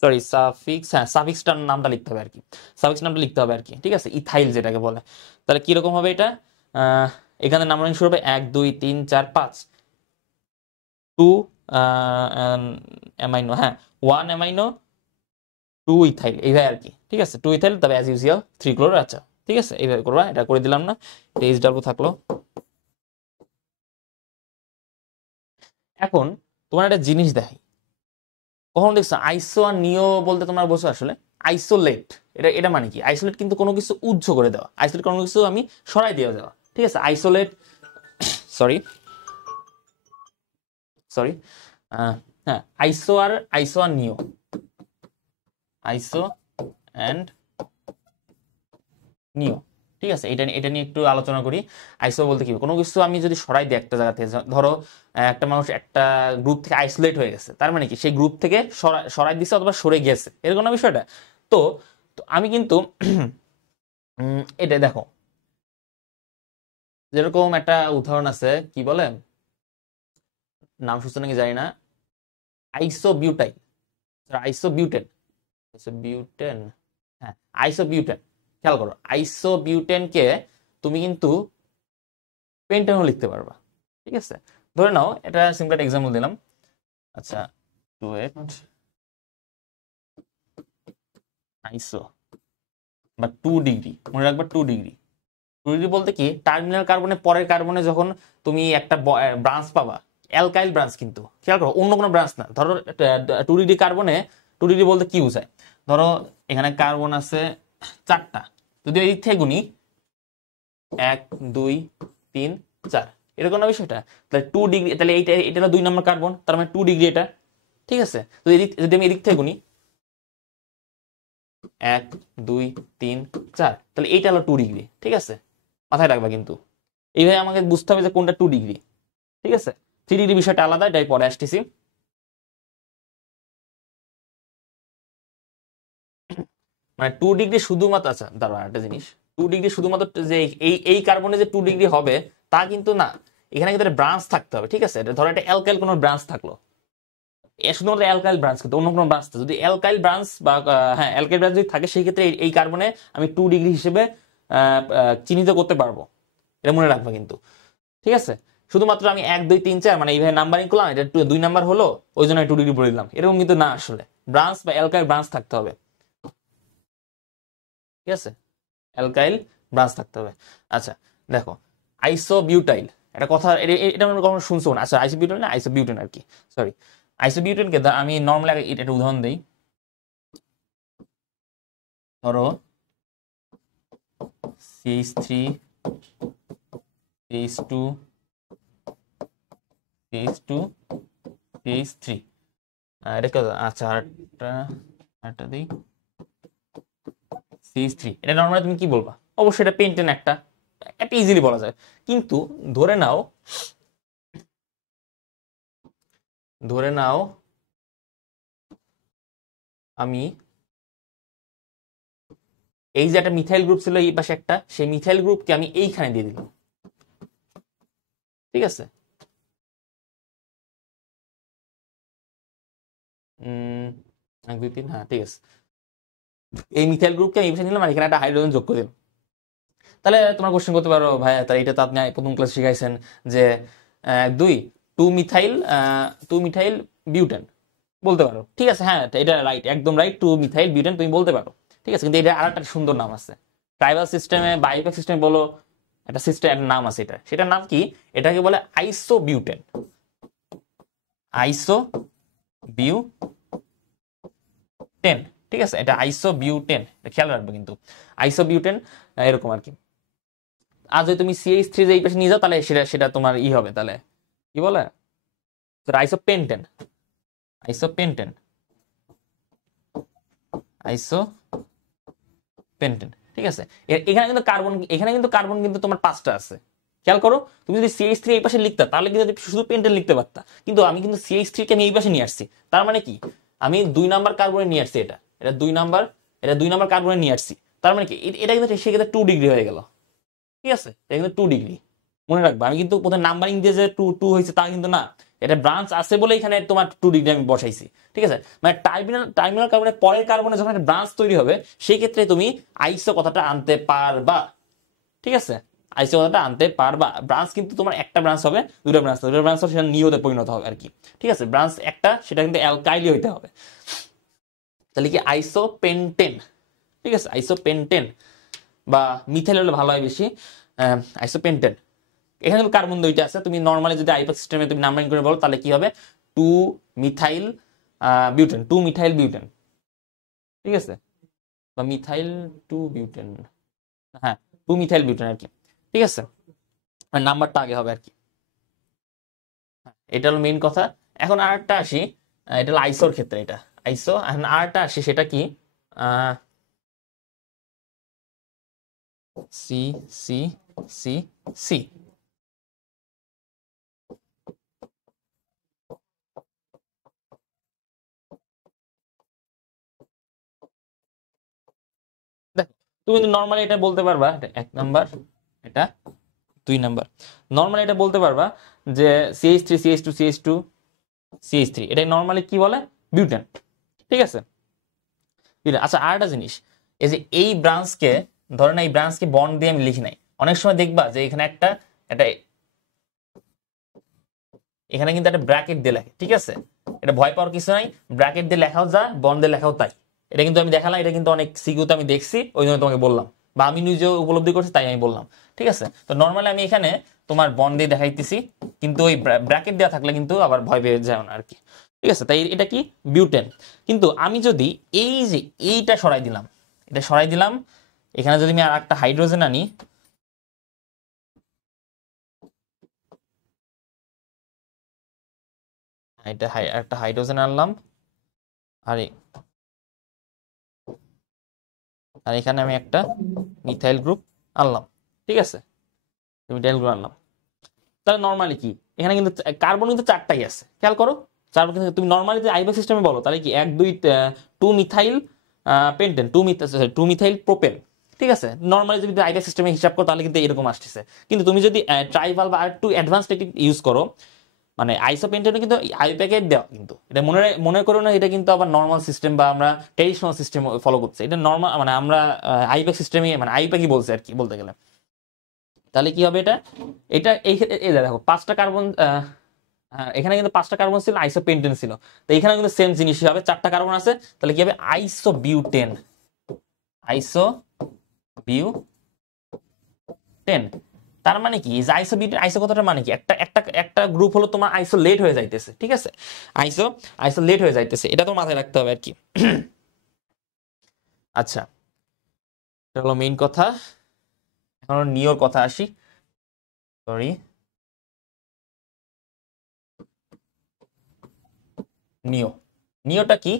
সরি সাফিক্স, হ্যাঁ সাফিক্সটার নামটা লিখতে হবে আর কি, সাফিক্স নামটা লিখতে হবে আর কি, ঠিক আছে, ইথাইল যেটাকে বলে। তাহলে কিরকম হবে এটা, এখানে নাম্বারিং শুরু হবে 1 2 3 4 5, 2 অ্যামাইনো, হ্যাঁ 1 অ্যামাইনো 2 ইথাইল, এইভাবে আর কি, ঠিক আছে, 2 ইথাইল, তবে অ্যাজ ইউজুয়াল 3 ক্লোর। আচ্ছা ঠিক আছে, এইভাবে করবা, এটা করে দিলাম না, এটা এইচডাব্লিউ থাকলো। এখন তোমার একটা জিনিস দেখাই, কখন দেখছো আইসো আর নিও বলতে তোমরা বসো আসলে আইসোলেট, এটা এটা মানে কি, আইসোলেট কিন্তু কোনো কিছু উজ্জ করে দেওয়া, আইসোলেট কোনো কিছু আমি সরাই দিয়ে দেওয়া, ঠিক আছে, আইসোলেট, সরি সরি, হ্যাঁ আইসো আর নিও, আইসো অ্যান্ড নিও, ঠিক আছে, এটা এটা নিয়ে একটু আলোচনা করি। আইসো বলতে কি, কোনো কিছু আমি যদি সরাই দিই একটা জায়গা থেকে, ধরো একটা মানুষ একটা গ্রুপ থেকে আইসোলেট হয়ে গেছে, তার মানে কি সেই গ্রুপ থেকে সরাই দিছে অথবা সরে গেছে, এরকম না বিষয়টা। তো তো আমি কিন্তু এটা দেখো, যেরকম একটা উদাহরণ আছে, কি বলে নাম শুনছো নাকি জানি না, আইসোবিউটাইল, আইসোবিউটেন, আইসোবিউটেন, হ্যাঁ আইসোবিউটেন, খেয়াল করো আইসোবিউটেনকে তুমি কিন্তু পেন্টানও লিখতে পারবা, ঠিক আছে। ধরে নাও, এটা সিম্পল একটা এক্সাম্পল দিলাম, আচ্ছা 2 আইসো বা 2 ডিগ্রি, মনে রাখবা 2 ডিগ্রি। 2 ডিগ্রি বলতে কি, টার্মিনাল কার্বনের পরের কার্বনে যখন তুমি একটা ব্রাঞ্চ পাবা, অ্যালকাইল ব্রাঞ্চ কিন্তু, খেয়াল করো অন্য কোনো ব্রাঞ্চ না। ধরো 2 ডিগ্রি কার্বনে, 2 ডিগ্রি বলতে কি বোঝায়, ধরো এখানে কার্বন আছে 4টা, যদি এই দিক থেকে গুনি 1 2 3 4, এরকম না বিষয়টা। তাহলে 2 ডিগ্রি, তাহলে এইটা এটা হলো 2 নম্বর কার্বন, তার মানে 2 ডিগ্রি এটা, ঠিক আছে। তো যদি আমি এদিক থেকে গুনি 1 2 3 4, তাহলে এইটা হলো 2 ডিগ্রি, ঠিক আছে, মাথায় রাখবা কিন্তু। এইভাবে আমাকে বুঝতে হবে যে কোনটা 2 ডিগ্রি, ঠিক আছে। 3 ডিগ্রি বিষয়টা আলাদা, এটাই পরে আসতেছি। মানে 2 ডিগ্রি শুধুমাত্র, আচ্ছা দাঁড়া একটা জিনিস, 2 ডিগ্রি শুধুমাত্র যে এই এই কার্বনে যে 2 ডিগ্রি হবে তা কিন্তু না, এখানে কিন্তু একটা ব্রাঞ্চ থাকতে হবে, ঠিক আছে। ধরো একটা অ্যালকাইল কোনো ব্রাঞ্চ থাকলো, শুধুমাত্র অ্যালকাইল ব্রাঞ্চ, কিন্তু অন্য কোনো ব্রাঞ্চ, যদি অ্যালকাইল ব্রাঞ্চ বা হ্যাঁ অ্যালকাইল ব্রাঞ্চ যদি থাকে, সেই ক্ষেত্রে এই কার্বনে আমি 2 ডিগ্রি হিসেবে চিহ্নিত করতে পারবো, এটা মনে রাখবা কিন্তু, ঠিক আছে। শুধুমাত্র আমি 1 2 3 4 মানে এইভাবে নাম্বারিং করলাম, এটা 2 নাম্বার হলো, ওই জন্য 2 ডিগ্রি বলে দিলাম, এরকম কিন্তু না, আসলে ব্রাঞ্চ বা অ্যালকাইল ব্রাঞ্চ থাকতে হবে, ঠিক আছে, অ্যালকাইল ব্রাঞ্চ থাকতে হবে। আচ্ছা দেখো, আইসোবিউটাইল, এটা কথা এটা আমরা কখনো শুনছো না, আচ্ছা আইসোবিউটাইল না আইসোবিউটেন আর কি, সরি আইসোবিউটেনকে আমি নর্মালি এটা একটা উদাহরণ দিই, ধরো CH3 CH2 CH2 CH3, এটা কি, আচ্ছা আরেকটা দিই CH3, এটা নর্মালি তুমি কি বলবা, অবশ্যই এটা পেন্টেন একটা, এটা ইজিলি বলা যায়। কিন্তু ধরে নাও, ধরে নাও আমি এই যে একটা মিথাইল গ্রুপ ছিল এই পাশে একটা, সেই মিথাইল গ্রুপকে আমি এইখানে দিয়ে দিলাম, ঠিক আছে। 1 2 3, হ্যাঁ ঠিক আছে, এই মিথাইল গ্রুপকে আমি এই পাশে নিলাম আর এখানে একটা হাইড্রোজেন যোগ করে দিলাম। তাহলে তোমরা কোশ্চেন করতে পারো, ভাই তাহলে এটা তো আপনি প্রথম ক্লাস শিখাইছেন যে 2 মিথাইল বিউটেন, বলতে পারো, ঠিক আছে, হ্যাঁ এটা রাইট, একদম রাইট, টু মিথাইল বিউটেন তুমি বলতে পারো, ঠিক আছে, কিন্তু এটা আর একটা সুন্দর নাম আছে ট্রাইবাল সিস্টেমে বা আইপ্যাক সিস্টেমে বলো, একটা সিস্টেম একটা নাম আছে, এটা সেটার নাম কি, এটাকে বলে আইসোবিউটেন, আইসো বিউটেন, ঠিক আছে, এটা আইসোবিউটেন, এটা খেয়াল রাখবে কিন্তু, আইসোবিউটেন এরকম আর কি। আর যদি তুমি CH3 এই পাশে নিয়ে যাও তাহলে সেটা সেটা তোমার ই হবে, তাহলে কি বলে, আইসোপেন্টেন, আইসোপেন্টেন, আইসোপেন্টেন, ঠিক আছে। এখানে কিন্তু কার্বন, এখানে কিন্তু কার্বন কিন্তু তোমার 5টা আছে, খেয়াল করো, তুমি যদি CH3 এই পাশে লিখতা তাহলে কিন্তু শুধু পেন্টেন লিখতে পারতা, কিন্তু আমি কিন্তু CH3 কে আমি এই পাশে নিয়ে আসছি, তার মানে কি, আমি 2 নাম্বার কার্বনে নিয়ে আসছি, এটা এটা 2 নাম্বার, এটা 2 নাম্বার কার্বনে নিয়ে আসছি, তার মানে কি এটা কিন্তু সেক্ষেত্রে 2 ডিগ্রি হয়ে গেল, ঠিক আছে, এটা কিন্তু 2 ডিগ্রি, মনে রাখবা, আমি কিন্তু প্রথমে নাম্বারিং দিয়ে যে 2 হয়েছে তা কিন্তু না, এটা ব্রাঞ্চ আছে বলে এখানে তোমার 2 ডিগ্রি আমি বসাইছি, ঠিক আছে, মানে টার্মিনাল টার্মিনাল কার্বনের পরের কার্বনে যখন একটা ব্রাঞ্চ তৈরি হবে সেই ক্ষেত্রে তুমি আইসো কথাটা আনতে পারবা, ঠিক আছে, আইসো কথাটা আনতে পারবা, ব্রাঞ্চ কিন্তু তোমার একটা ব্রাঞ্চ হবে, দুটো ব্রাঞ্চ হবে, সেটা নিয়তে পরিণত হবে আর কি, ঠিক আছে, ব্রাঞ্চ একটা সেটা কিন্তু অ্যালকাইলি হইতে হবে, তাহলে কি আইসোপেন্টেন, ঠিক আছে, আইসোপেন্টেন বা মিথাইল হলে ভালো হয় বেশি, আইসোপেন্টেন, এখানে কিন্তু কার্বন 2টা আছে, তুমি নরমালি যদি আইপ্যাক সিস্টেমে তুমি নাম্বারিং করে বলো তাহলে কি হবে, two methyl butane, two methyl butane, ঠিক আছে, বা মিথাইল টু বিউটেন, হ্যাঁ, টু মিথাইল বিউটেন আর কি, ঠিক আছে, নাম্বারটা আগে হবে আর কি, এটা হলো মেইন কথা। এখন আর একটা আসি, এটা হলো আইসোর ক্ষেত্রে, এটা আইসো, এখন আর একটা আসি, সেটা কি, সি সি সি সি, দেখো তুমি কিন্তু নর্মালি এটা বলতে পারবা, এটা 1 নাম্বার, এটা 2 নাম্বার, নর্মালি এটা বলতে পারবা যে CH3 CH2 CH2 CH3, এটা নর্মালি কি বলে, বিউটেন, ঠিক আছে, আচ্ছা আর একটা জিনিস, এই যে এই ব্রাঞ্চকে, ধরেন এই ব্রাঞ্চকে বন্ড দিয়ে আমি লিখি নাই, অনেক সময় দেখবা যে এখানে একটা এটা এখানে কিন্তু একটা ব্র্যাকেট দিয়ে লেখে, ঠিক আছে, এটা ভয় পাওয়ার কিছু নাই, ব্র্যাকেট দিয়ে লেখাও যা, বন্ড দিয়ে লেখাও তাই, এটা কিন্তু আমি দেখালাম, এটা কিন্তু অনেক সিকিউতে আমি দেখছি, ওই জন্য তোমাকে বললাম, বা আমি নিজেও উপলব্ধি করছি তাই আমি বললাম, ঠিক আছে, তো নর্মালি আমি এখানে তোমার বন্ড দিয়ে দেখাইতেছি, কিন্তু ওই ব্র্যাকেট দেওয়া থাকলে কিন্তু আবার ভয় পেয়ে যায় না আর কি, ঠিক আছে, তাই এটা কি বিউটেন, কিন্তু আমি যদি এই যে এইটা সরাই দিলাম, এটা সরাই দিলাম, এখানে যদি আমি আর একটা হাইড্রোজেন আনি, এটা একটা হাইড্রোজেন আনলাম, আর আর এখানে আমি একটা মিথাইল গ্রুপ আনলাম, ঠিক আছে, মিথাইল গ্রুপ আনলাম, তাহলে নর্মালি কি, এখানে কিন্তু কার্বন কিন্তু 4টাই আছে, খেয়াল করো, কার্বন কিন্তু তুমি নর্মালি যদি আইপ্যাক সিস্টেমে বলো তাহলে কি 2 methyl pentane, two methyl propane, ঠিক আছে, নর্মালি যদি আইপ্যাক সিস্টেমে হিসাব করো তাহলে কিন্তু এরকম আসতেছে, কিন্তু তুমি যদি ট্রাইভাল বা আরেকটু অ্যাডভান্স টেকনিক ইউজ করো, মানে আইসোপেন্টেনও কিন্তু আইপ্যাকের দেওয়া, কিন্তু এটা মনে মনে করো না এটা কিন্তু আবার নর্মাল সিস্টেম বা আমরা ট্রেডিশনাল সিস্টেম ফলো করছি, এটা নর্মাল মানে আমরা আইপ্যাক সিস্টেমে মানে আইপ্যাকই বলছে আর কি বলতে গেলে, তাহলে কি হবে এটা, এটা এই দেখো 5টা কার্বন, এখানে কিন্তু 5টা কার্বন ছিল, আইসোপেন্টেন ছিল, তো এখানে কিন্তু সেম জিনিস হবে, 4টা কার্বন আছে, তাহলে কি হবে আইসোবিউটেন, আইসোবিউটেন, তার মানে কি যে আইসোবিউটেন, আইসো কথাটার মানে কি, একটা একটা একটা গ্রুপ হলো তোমার আইসোলেট হয়ে যাইতেছে, ঠিক আছে, আইসোলেট হয়ে যাইতেছে, এটা তো মাথায় রাখতে হবে আর কি। আচ্ছা, এটা হলো মেইন কথা, এখন নিওর কথা আসি, সরি, নিও, নিওটা কি,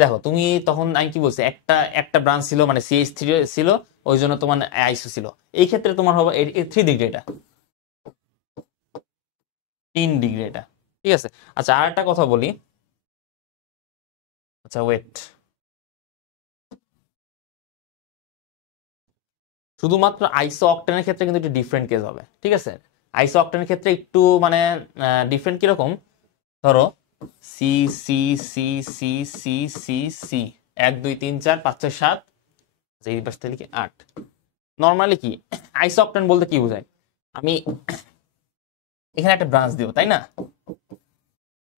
দেখো তুমি তখন আমি কি বলছি, একটা একটা ব্রাঞ্চ ছিল মানে CH3 ছিল, ওই জন্য তোমার আইসো ছিল, এই ক্ষেত্রে তোমার হবে 3 ডিগ্রি, এটা 3 ডিগ্রি, এটা ঠিক আছে। আচ্ছা আর একটা কথা বলি, আচ্ছা ওয়েট, শুধুমাত্র আইসো অক্টেনের ক্ষেত্রে কিন্তু একটু ডিফারেন্ট কেস হবে, ঠিক আছে, আইসো অক্টেনের ক্ষেত্রে একটু মানে ডিফারেন্ট কিরকম, ধরো C C C C C C C 1 2 3 4 5 6 7, এই পাশ থেকে লিখি 8, নর্মালি কি আইসো অক্টেন বলতে কি বোঝায়, আমি এখানে একটা ব্রাঞ্চ দিব তাই না,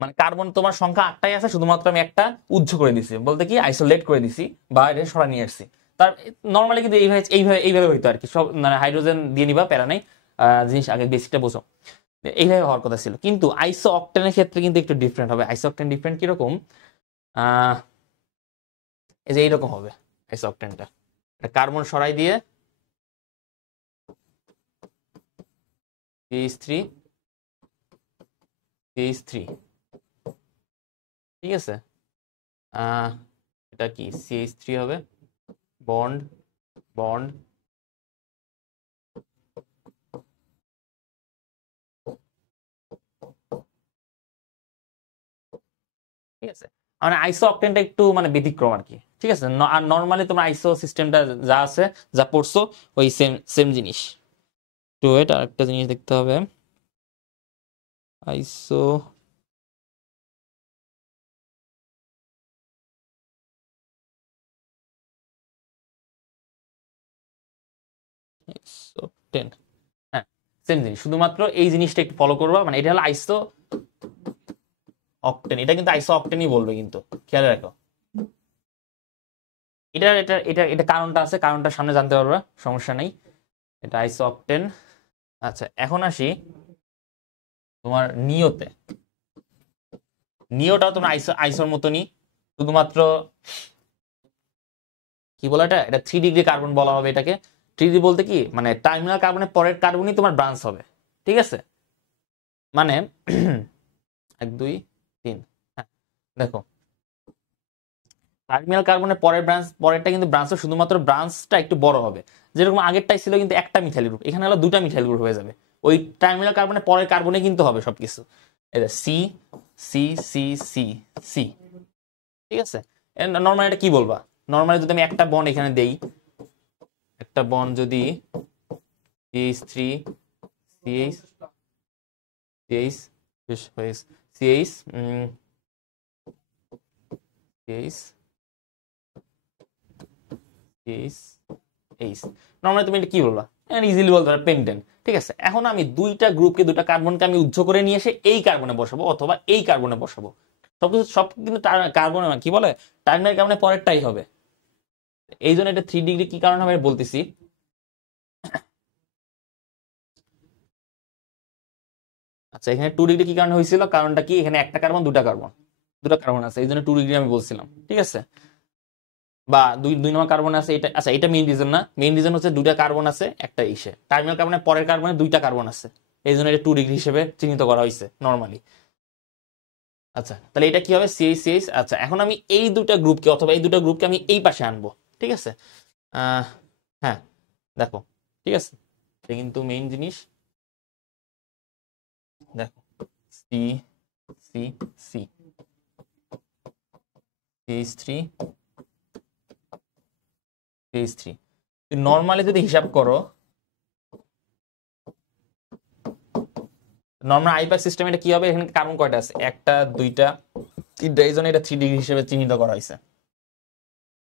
মানে কার্বন তোমার সংখ্যা 8টাই আছে, শুধুমাত্র আমি একটা উজ্জ করে দিছি, বলতে কি আইসোলেট করে দিছি বা এটা সরা নিয়ে আসছি। তার নর্মালি কিন্তু এইভাবে এইভাবে এইভাবে হইতো আর কি, সব মানে হাইড্রোজেন দিয়ে নিবা, প্যারা নাই, জিনিস আগে বেসিকটা বোঝো, এইভাবে হওয়ার কথা ছিল। কিন্তু আইসো অক্টেনের ক্ষেত্রে কিন্তু একটু ডিফারেন্ট হবে। আইসো অক্টেন ডিফারেন্ট কিরকম, আহ এই যে এইরকম হবে আইসো অক্টেনটা, কার্বন সরাই দিয়ে CH3 CH3, ঠিক আছে, এটা কি CH3 হবে, বন্ড বন্ড, ঠিক আছে। মানে আইসো অক্টেনটা একটু মানে ব্যতিক্রম আর কি, ঠিক আছে। আর নর্মালি তোমার আইসো সিস্টেমটা যা আছে, যা পড়ছো, ওই সেম সেম জিনিস। তো এটা আরেকটা জিনিস দেখতে হবে, আইসো অক্টেন, হ্যাঁ সেম জিনিস, শুধুমাত্র এই জিনিসটা একটু ফলো করবা। মানে এটা হলো আইসো অক্টেন, এটা কিন্তু আইসো অক্টেনই বলবে, কিন্তু খেয়াল রাখো। এটা এটা এটা এটা কারণটা আছে, কারণটা সামনে জানতে পারবা, সমস্যা নেই। এটা আইসো অক্টেন। আচ্ছা এখন আসি তোমার নিওতে। নিওটাও তোমার আইসো আইসোর মতনই, শুধুমাত্র কি বলে এটা, এটা 3 ডিগ্রি কার্বন বলা হবে এটাকে। 3 ডিগ্রি বলতে কি, মানে টার্মিনাল কার্বনের পরের কার্বনই তোমার ব্রাঞ্চ হবে, ঠিক আছে। মানে 1 2 3, হ্যাঁ দেখো, টার্মিনাল কার্বনের পরের ব্রাঞ্চ, পরেরটা কিন্তু ব্রাঞ্চ, শুধুমাত্র ব্রাঞ্চটা একটু বড় হবে। যেরকম আগেরটাই ছিল কিন্তু একটা মিথাইল গ্রুপ, এখানে হলো 2টা মিথাইল গ্রুপ হয়ে যাবে। ওই টার্মিনাল কার্বনের পরের কার্বনে কিন্তু হবে সবকিছু। এটা C C C C C, ঠিক আছে। নর্মালি এটা কি বলবা, নর্মালি যদি আমি একটা বন্ড এখানে দেই, একটা বন্ড যদি CH3 CH CH বেশ হয়েছে CH CH CH H, normally তুমি এটা কি বলবা, ইজিলি বলতে পারো পেন্টেন, ঠিক আছে। এখন আমি দুইটা গ্রুপকে, দুইটা কার্বনকে আমি উজ্জ করে নিয়ে এসে এই কার্বনে বসাবো অথবা এই কার্বনে বসাবো, সবকিছু সব কিন্তু কার্বন কি বলে, টার্মিনাল কার্বনের পরেরটাই হবে। এই জন্য এটা 3 ডিগ্রি কি কারণ হবে বলতেছি। আচ্ছা এখানে 2 ডিগ্রি কি কারণে হয়েছিল, কারণটা কি, এখানে একটা কার্বন, দুটা কার্বন, দুটা কার্বন আছে, এই জন্য 2 ডিগ্রি আমি বলছিলাম, ঠিক আছে। বা দুই দুই নম্বর কার্বন আছে এটা, আচ্ছা এটা মেইন রিজন না, মেইন রিজন হচ্ছে দুইটা কার্বন আছে একটা ইসে, টার্মিনাল কার্বনের পরের কার্বনে দুইটা কার্বন আছে, এই জন্য এটা 2 ডিগ্রি হিসেবে চিহ্নিত করা হয়েছে নর্মালি। আচ্ছা তাহলে এটা কি হবে CH CH। আচ্ছা এখন আমি এই দুটা গ্রুপকে অথবা এই দুটা গ্রুপকে আমি এই পাশে আনবো, ঠিক আছে। হ্যাঁ দেখো, ঠিক আছে, এটা কিন্তু মেইন জিনিস। দেখো C C C CH3 CH3, normally যদি হিসাব করো, নর্মাল আইপ্যাক সিস্টেম এটা কি হবে, এখানে কার্বন কয়টা আছে, একটা দুইটা তিনটা, এই জন্য এটা 3 ডিগ্রি হিসেবে চিহ্নিত করা হয়েছে।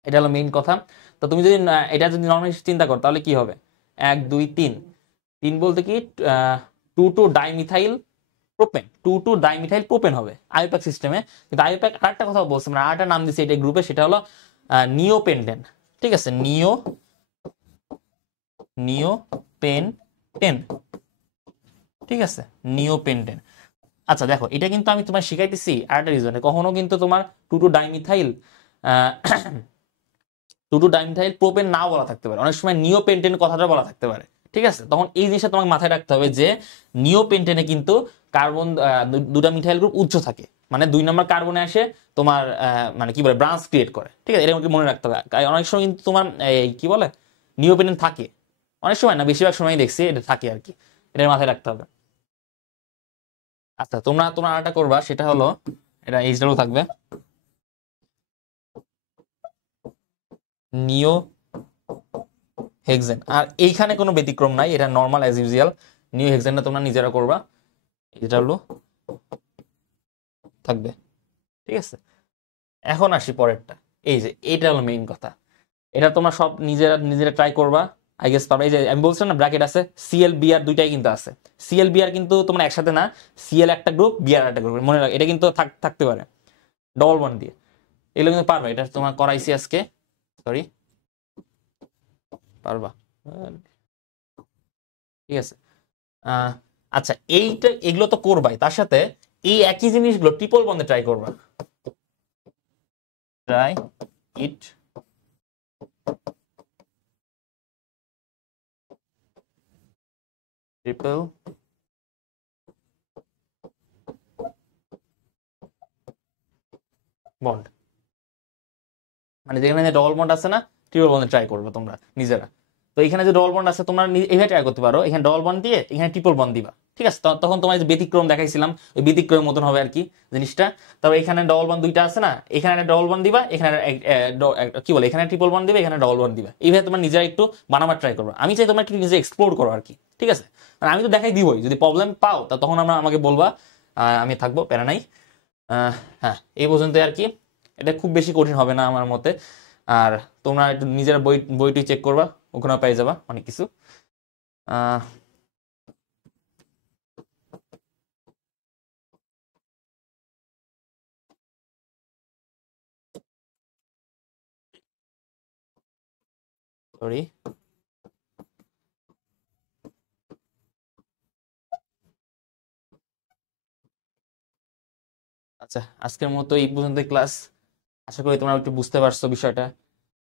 এটা হলো মেইন কথা। তো তুমি যদি এটা যদি নর্মালি চিন্তা করো তাহলে কি হবে, 1 2 3, 3 বলতে কি 2 ডাইমিথাইল প্রোপেন, 2 ডাইমিথাইল প্রোপেন হবে আইপ্যাক সিস্টেমে। কিন্তু আইপ্যাক আরেকটা কথা বলছে, মানে আরেকটা নাম দিচ্ছে এটা গ্রুপে, সেটা হলো নিওপেন্টেন, ঠিক আছে। নিওপেন্টেন, ঠিক আছে, নিওপেন্টেন। আচ্ছা দেখো এটা কিন্তু আমি তোমার শিখাইতেছি আরেকটা রিজনে, কখনো কিন্তু তোমার 2 ডাইমিথাইল 2 ডাইমিথাইল প্রোপেন নাও বলা থাকতে পারে, অনেক সময় নিওপেন্টেন কথাটা বলা থাকতে পারে, ঠিক আছে। তখন এই জিনিসটা তোমাকে মাথায় রাখতে হবে যে নিওপেন্টেনে কিন্তু কার্বন 2টা মিথাইল গ্রুপ উচ্চ থাকে, মানে 2 নম্বর কার্বনে আসে তোমার মানে কি বলে ব্রাঞ্চ ক্রিয়েট করে, ঠিক আছে। এটা আমাকে মনে রাখতে হবে। অনেক সময় কিন্তু তোমার এই কি বলে নিওপেন্টেন থাকে, অনেক সময় না, বেশিরভাগ সময় দেখছি এটা থাকে আর কি, এটা মাথায় রাখতে হবে। আচ্ছা তোমরা তোমরা আরেকটা করবা, সেটা হলো এটা এইচডাব্লিউ থাকবে, নিও হেক্সেন। আর এইখানে কোনো ব্যতিক্রম নাই, এটা নর্মাল অ্যাজ ইউজুয়াল, নিউ হেক্সেনটা তোমরা নিজেরা করবা, এটা হলো থাকবে, ঠিক আছে। এখন আসি পরেরটা, এই যে এটা হলো মেইন কথা, এটা তোমরা সব নিজেরা নিজেরা ট্রাই করবা। আই গেস পারবা। এই যে আমি বলছিলাম না ব্র্যাকেট আছে, সিএল বিআর দুইটাই কিন্তু আছে। সিএল বিআর কিন্তু তোমরা একসাথে না, সিএল একটা গ্রুপ, বিআর একটা গ্রুপ, মনে রাখ। এটা কিন্তু থাকতে পারে ডবল বন্ড দিয়ে। এগুলো কিন্তু পারবা, এটা তোমার করাইছি আজকে, সরি, পারবা, ঠিক আছে। আচ্ছা, এগুলো তো করবাই, তার সাথে এই একই জিনিসগুলো ট্রিপল বন্ডে ট্রাই করবা। ট্রাই ইট ট্রিপল বন্ড, মানে যেখানে ডবল বন্ড আছে না, ট্রিপল বন্ডে ট্রাই করবে তোমরা নিজেরা। তো এখানে যে ডবল বন্ড আছে তোমরা এইভাবে ট্রাই করতে পারো, এখানে ডবল বন্ড দিয়ে এখানে ট্রিপল বন্ড দিবা, ঠিক আছে। তখন তোমার যে ব্যতিক্রম দেখাইছিলাম ওই ব্যতিক্রমের মতন হবে আর কি জিনিসটা। তারপর এখানে ডবল বন্ড দুইটা আছে না, এখানে একটা ডবল বন্ড দিবা, এখানে কি বলে, এখানে ট্রিপল বন্ড দিবা, এখানে ডবল বন্ড দিবা। এইভাবে তোমার নিজেরা একটু বানাবার ট্রাই করবো। আমি চাই তোমরা একটু নিজে এক্সপ্লোর করো আর কি, ঠিক আছে। মানে আমি তো দেখাই দিবই, যদি প্রবলেম পাও তা তখন আমাকে বলবা, আমি থাকবো, প্যারা নাই। হ্যাঁ, এই পর্যন্ত আর কি। এটা খুব বেশি কঠিন হবে না আমার মতে। আর তোমরা একটু নিজের বইটি চেক করবা, ওখানে পেয়ে যাবা অনেক কিছু। সরি, আচ্ছা, আজকের মতো এই পর্যন্ত ক্লাস। আশা করি তোমরা একটু বুঝতে পারছো বিষয়টা।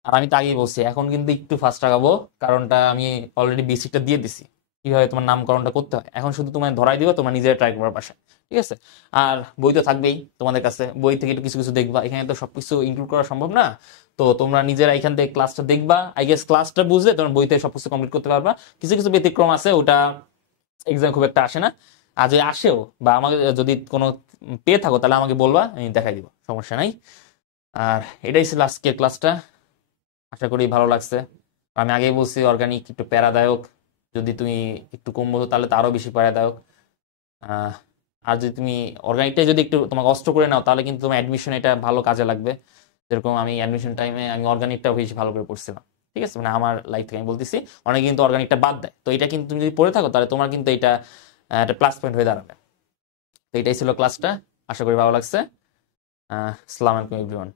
আর আমি তো আগেই বলছি, এখন কিন্তু একটু ফাস্ট আগাবো, কারণটা আমি অলরেডি বেসিকটা দিয়ে দিছি কিভাবে তোমার নামকরণটা করতে হয়। এখন শুধু তোমার ধরাই দিবা, তোমার নিজেরা ট্রাই করবার পাশে, ঠিক আছে। আর বই তো থাকবেই তোমাদের কাছে, বই থেকে একটু কিছু কিছু দেখবা, এখানে তো সবকিছু ইনক্লুড করা সম্ভব না। তো তোমরা নিজেরা এখান থেকে ক্লাসটা দেখবা, আই গেস ক্লাসটা বুঝলে তোমরা বই থেকে সবকিছু কমপ্লিট করতে পারবা। কিছু কিছু ব্যতিক্রম আছে, ওটা এক্সাম খুব একটা আসে না। আর যদি আসেও বা আমাকে যদি কোনো পেয়ে থাকো তাহলে আমাকে বলবা, আমি দেখাই দিব, সমস্যা নাই। আর এটাই ছিল আজকের ক্লাসটা, আশা করি ভালো লাগছে। আমি আগেই বলছি অর্গানিক একটু প্যারাদায়ক, যদি তুমি একটু কম বোঝো তাহলে তো আরো বেশি প্যারাদায়ক। আহ, আর যদি তুমি অর্গানিকটাই যদি একটু তোমাকে কষ্ট করে নাও তাহলে কিন্তু তোমার অ্যাডমিশন এটা ভালো কাজে লাগবে। যেরকম আমি অ্যাডমিশন টাইমে আমি অর্গানিকটা বেশি ভালো করে পড়ছিলাম, ঠিক আছে, মানে আমার লাইফ থেকে আমি বলতেছি। অনেকে কিন্তু অর্গানিকটা বাদ দেয়, তো এটা কিন্তু তুমি যদি পড়ে থাকো তাহলে তোমার কিন্তু এটা একটা প্লাস পয়েন্ট হয়ে দাঁড়াবে। তো এটাই ছিল ক্লাসটা, আশা করি ভালো লাগছে। আসসালামু আলাইকুম এভরিওয়ান।